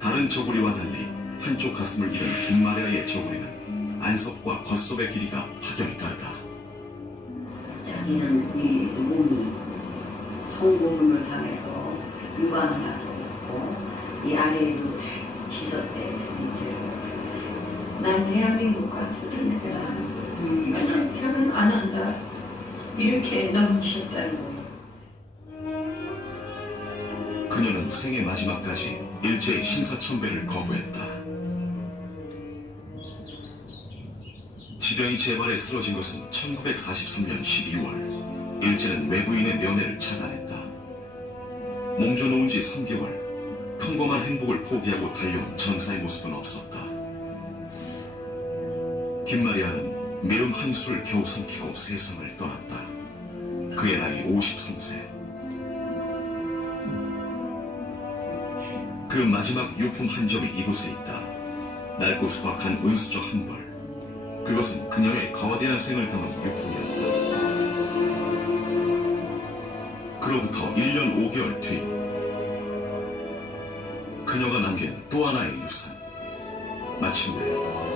다른 저고리와 달리 한쪽 가슴을 잃은 김마리아의 저고리는 안석과 겉섭의 길이가 확연히 다르다. 자기는 이 몸이 성고문을 당해서 유방을 하고 있고 이 아래에도 찢었대. 난 대한민국 같으니까 결혼 안 한다 이렇게 넘기셨다는 거예요. 그녀는 생애 마지막까지 일제의 신사참배를 거부했다. 지령이 재발에 쓰러진 것은 1943년 12월. 일제는 외부인의 면회를 차단했다. 몸져 놓은 지 3개월. 평범한 행복을 포기하고 달려온 전사의 모습은 없었다. 김마리아는 미움 한 술을 겨우 삼키고 세상을 떠났다. 그의 나이 53세. 그 마지막 유품 한 점이 이곳에 있다. 낡고 수박한 은수저 한 벌. 그것은 그녀의 거대한 생을 담은 유품이었다. 그로부터 1년 5개월 뒤 그녀가 남긴 또 하나의 유산. 마침내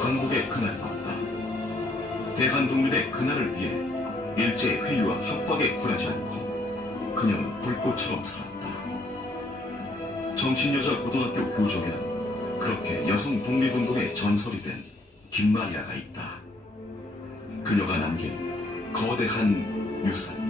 광복의 그날이 왔다. 대한독립의 그날을 위해 일제의 회유와 협박에 굴하지 않고 그녀는 불꽃처럼 살았다. 정신여자 고등학교 교정에는 그렇게 여성 독립운동의 전설이 된 김마리아가 있다. 그녀가 남긴 거대한 유산.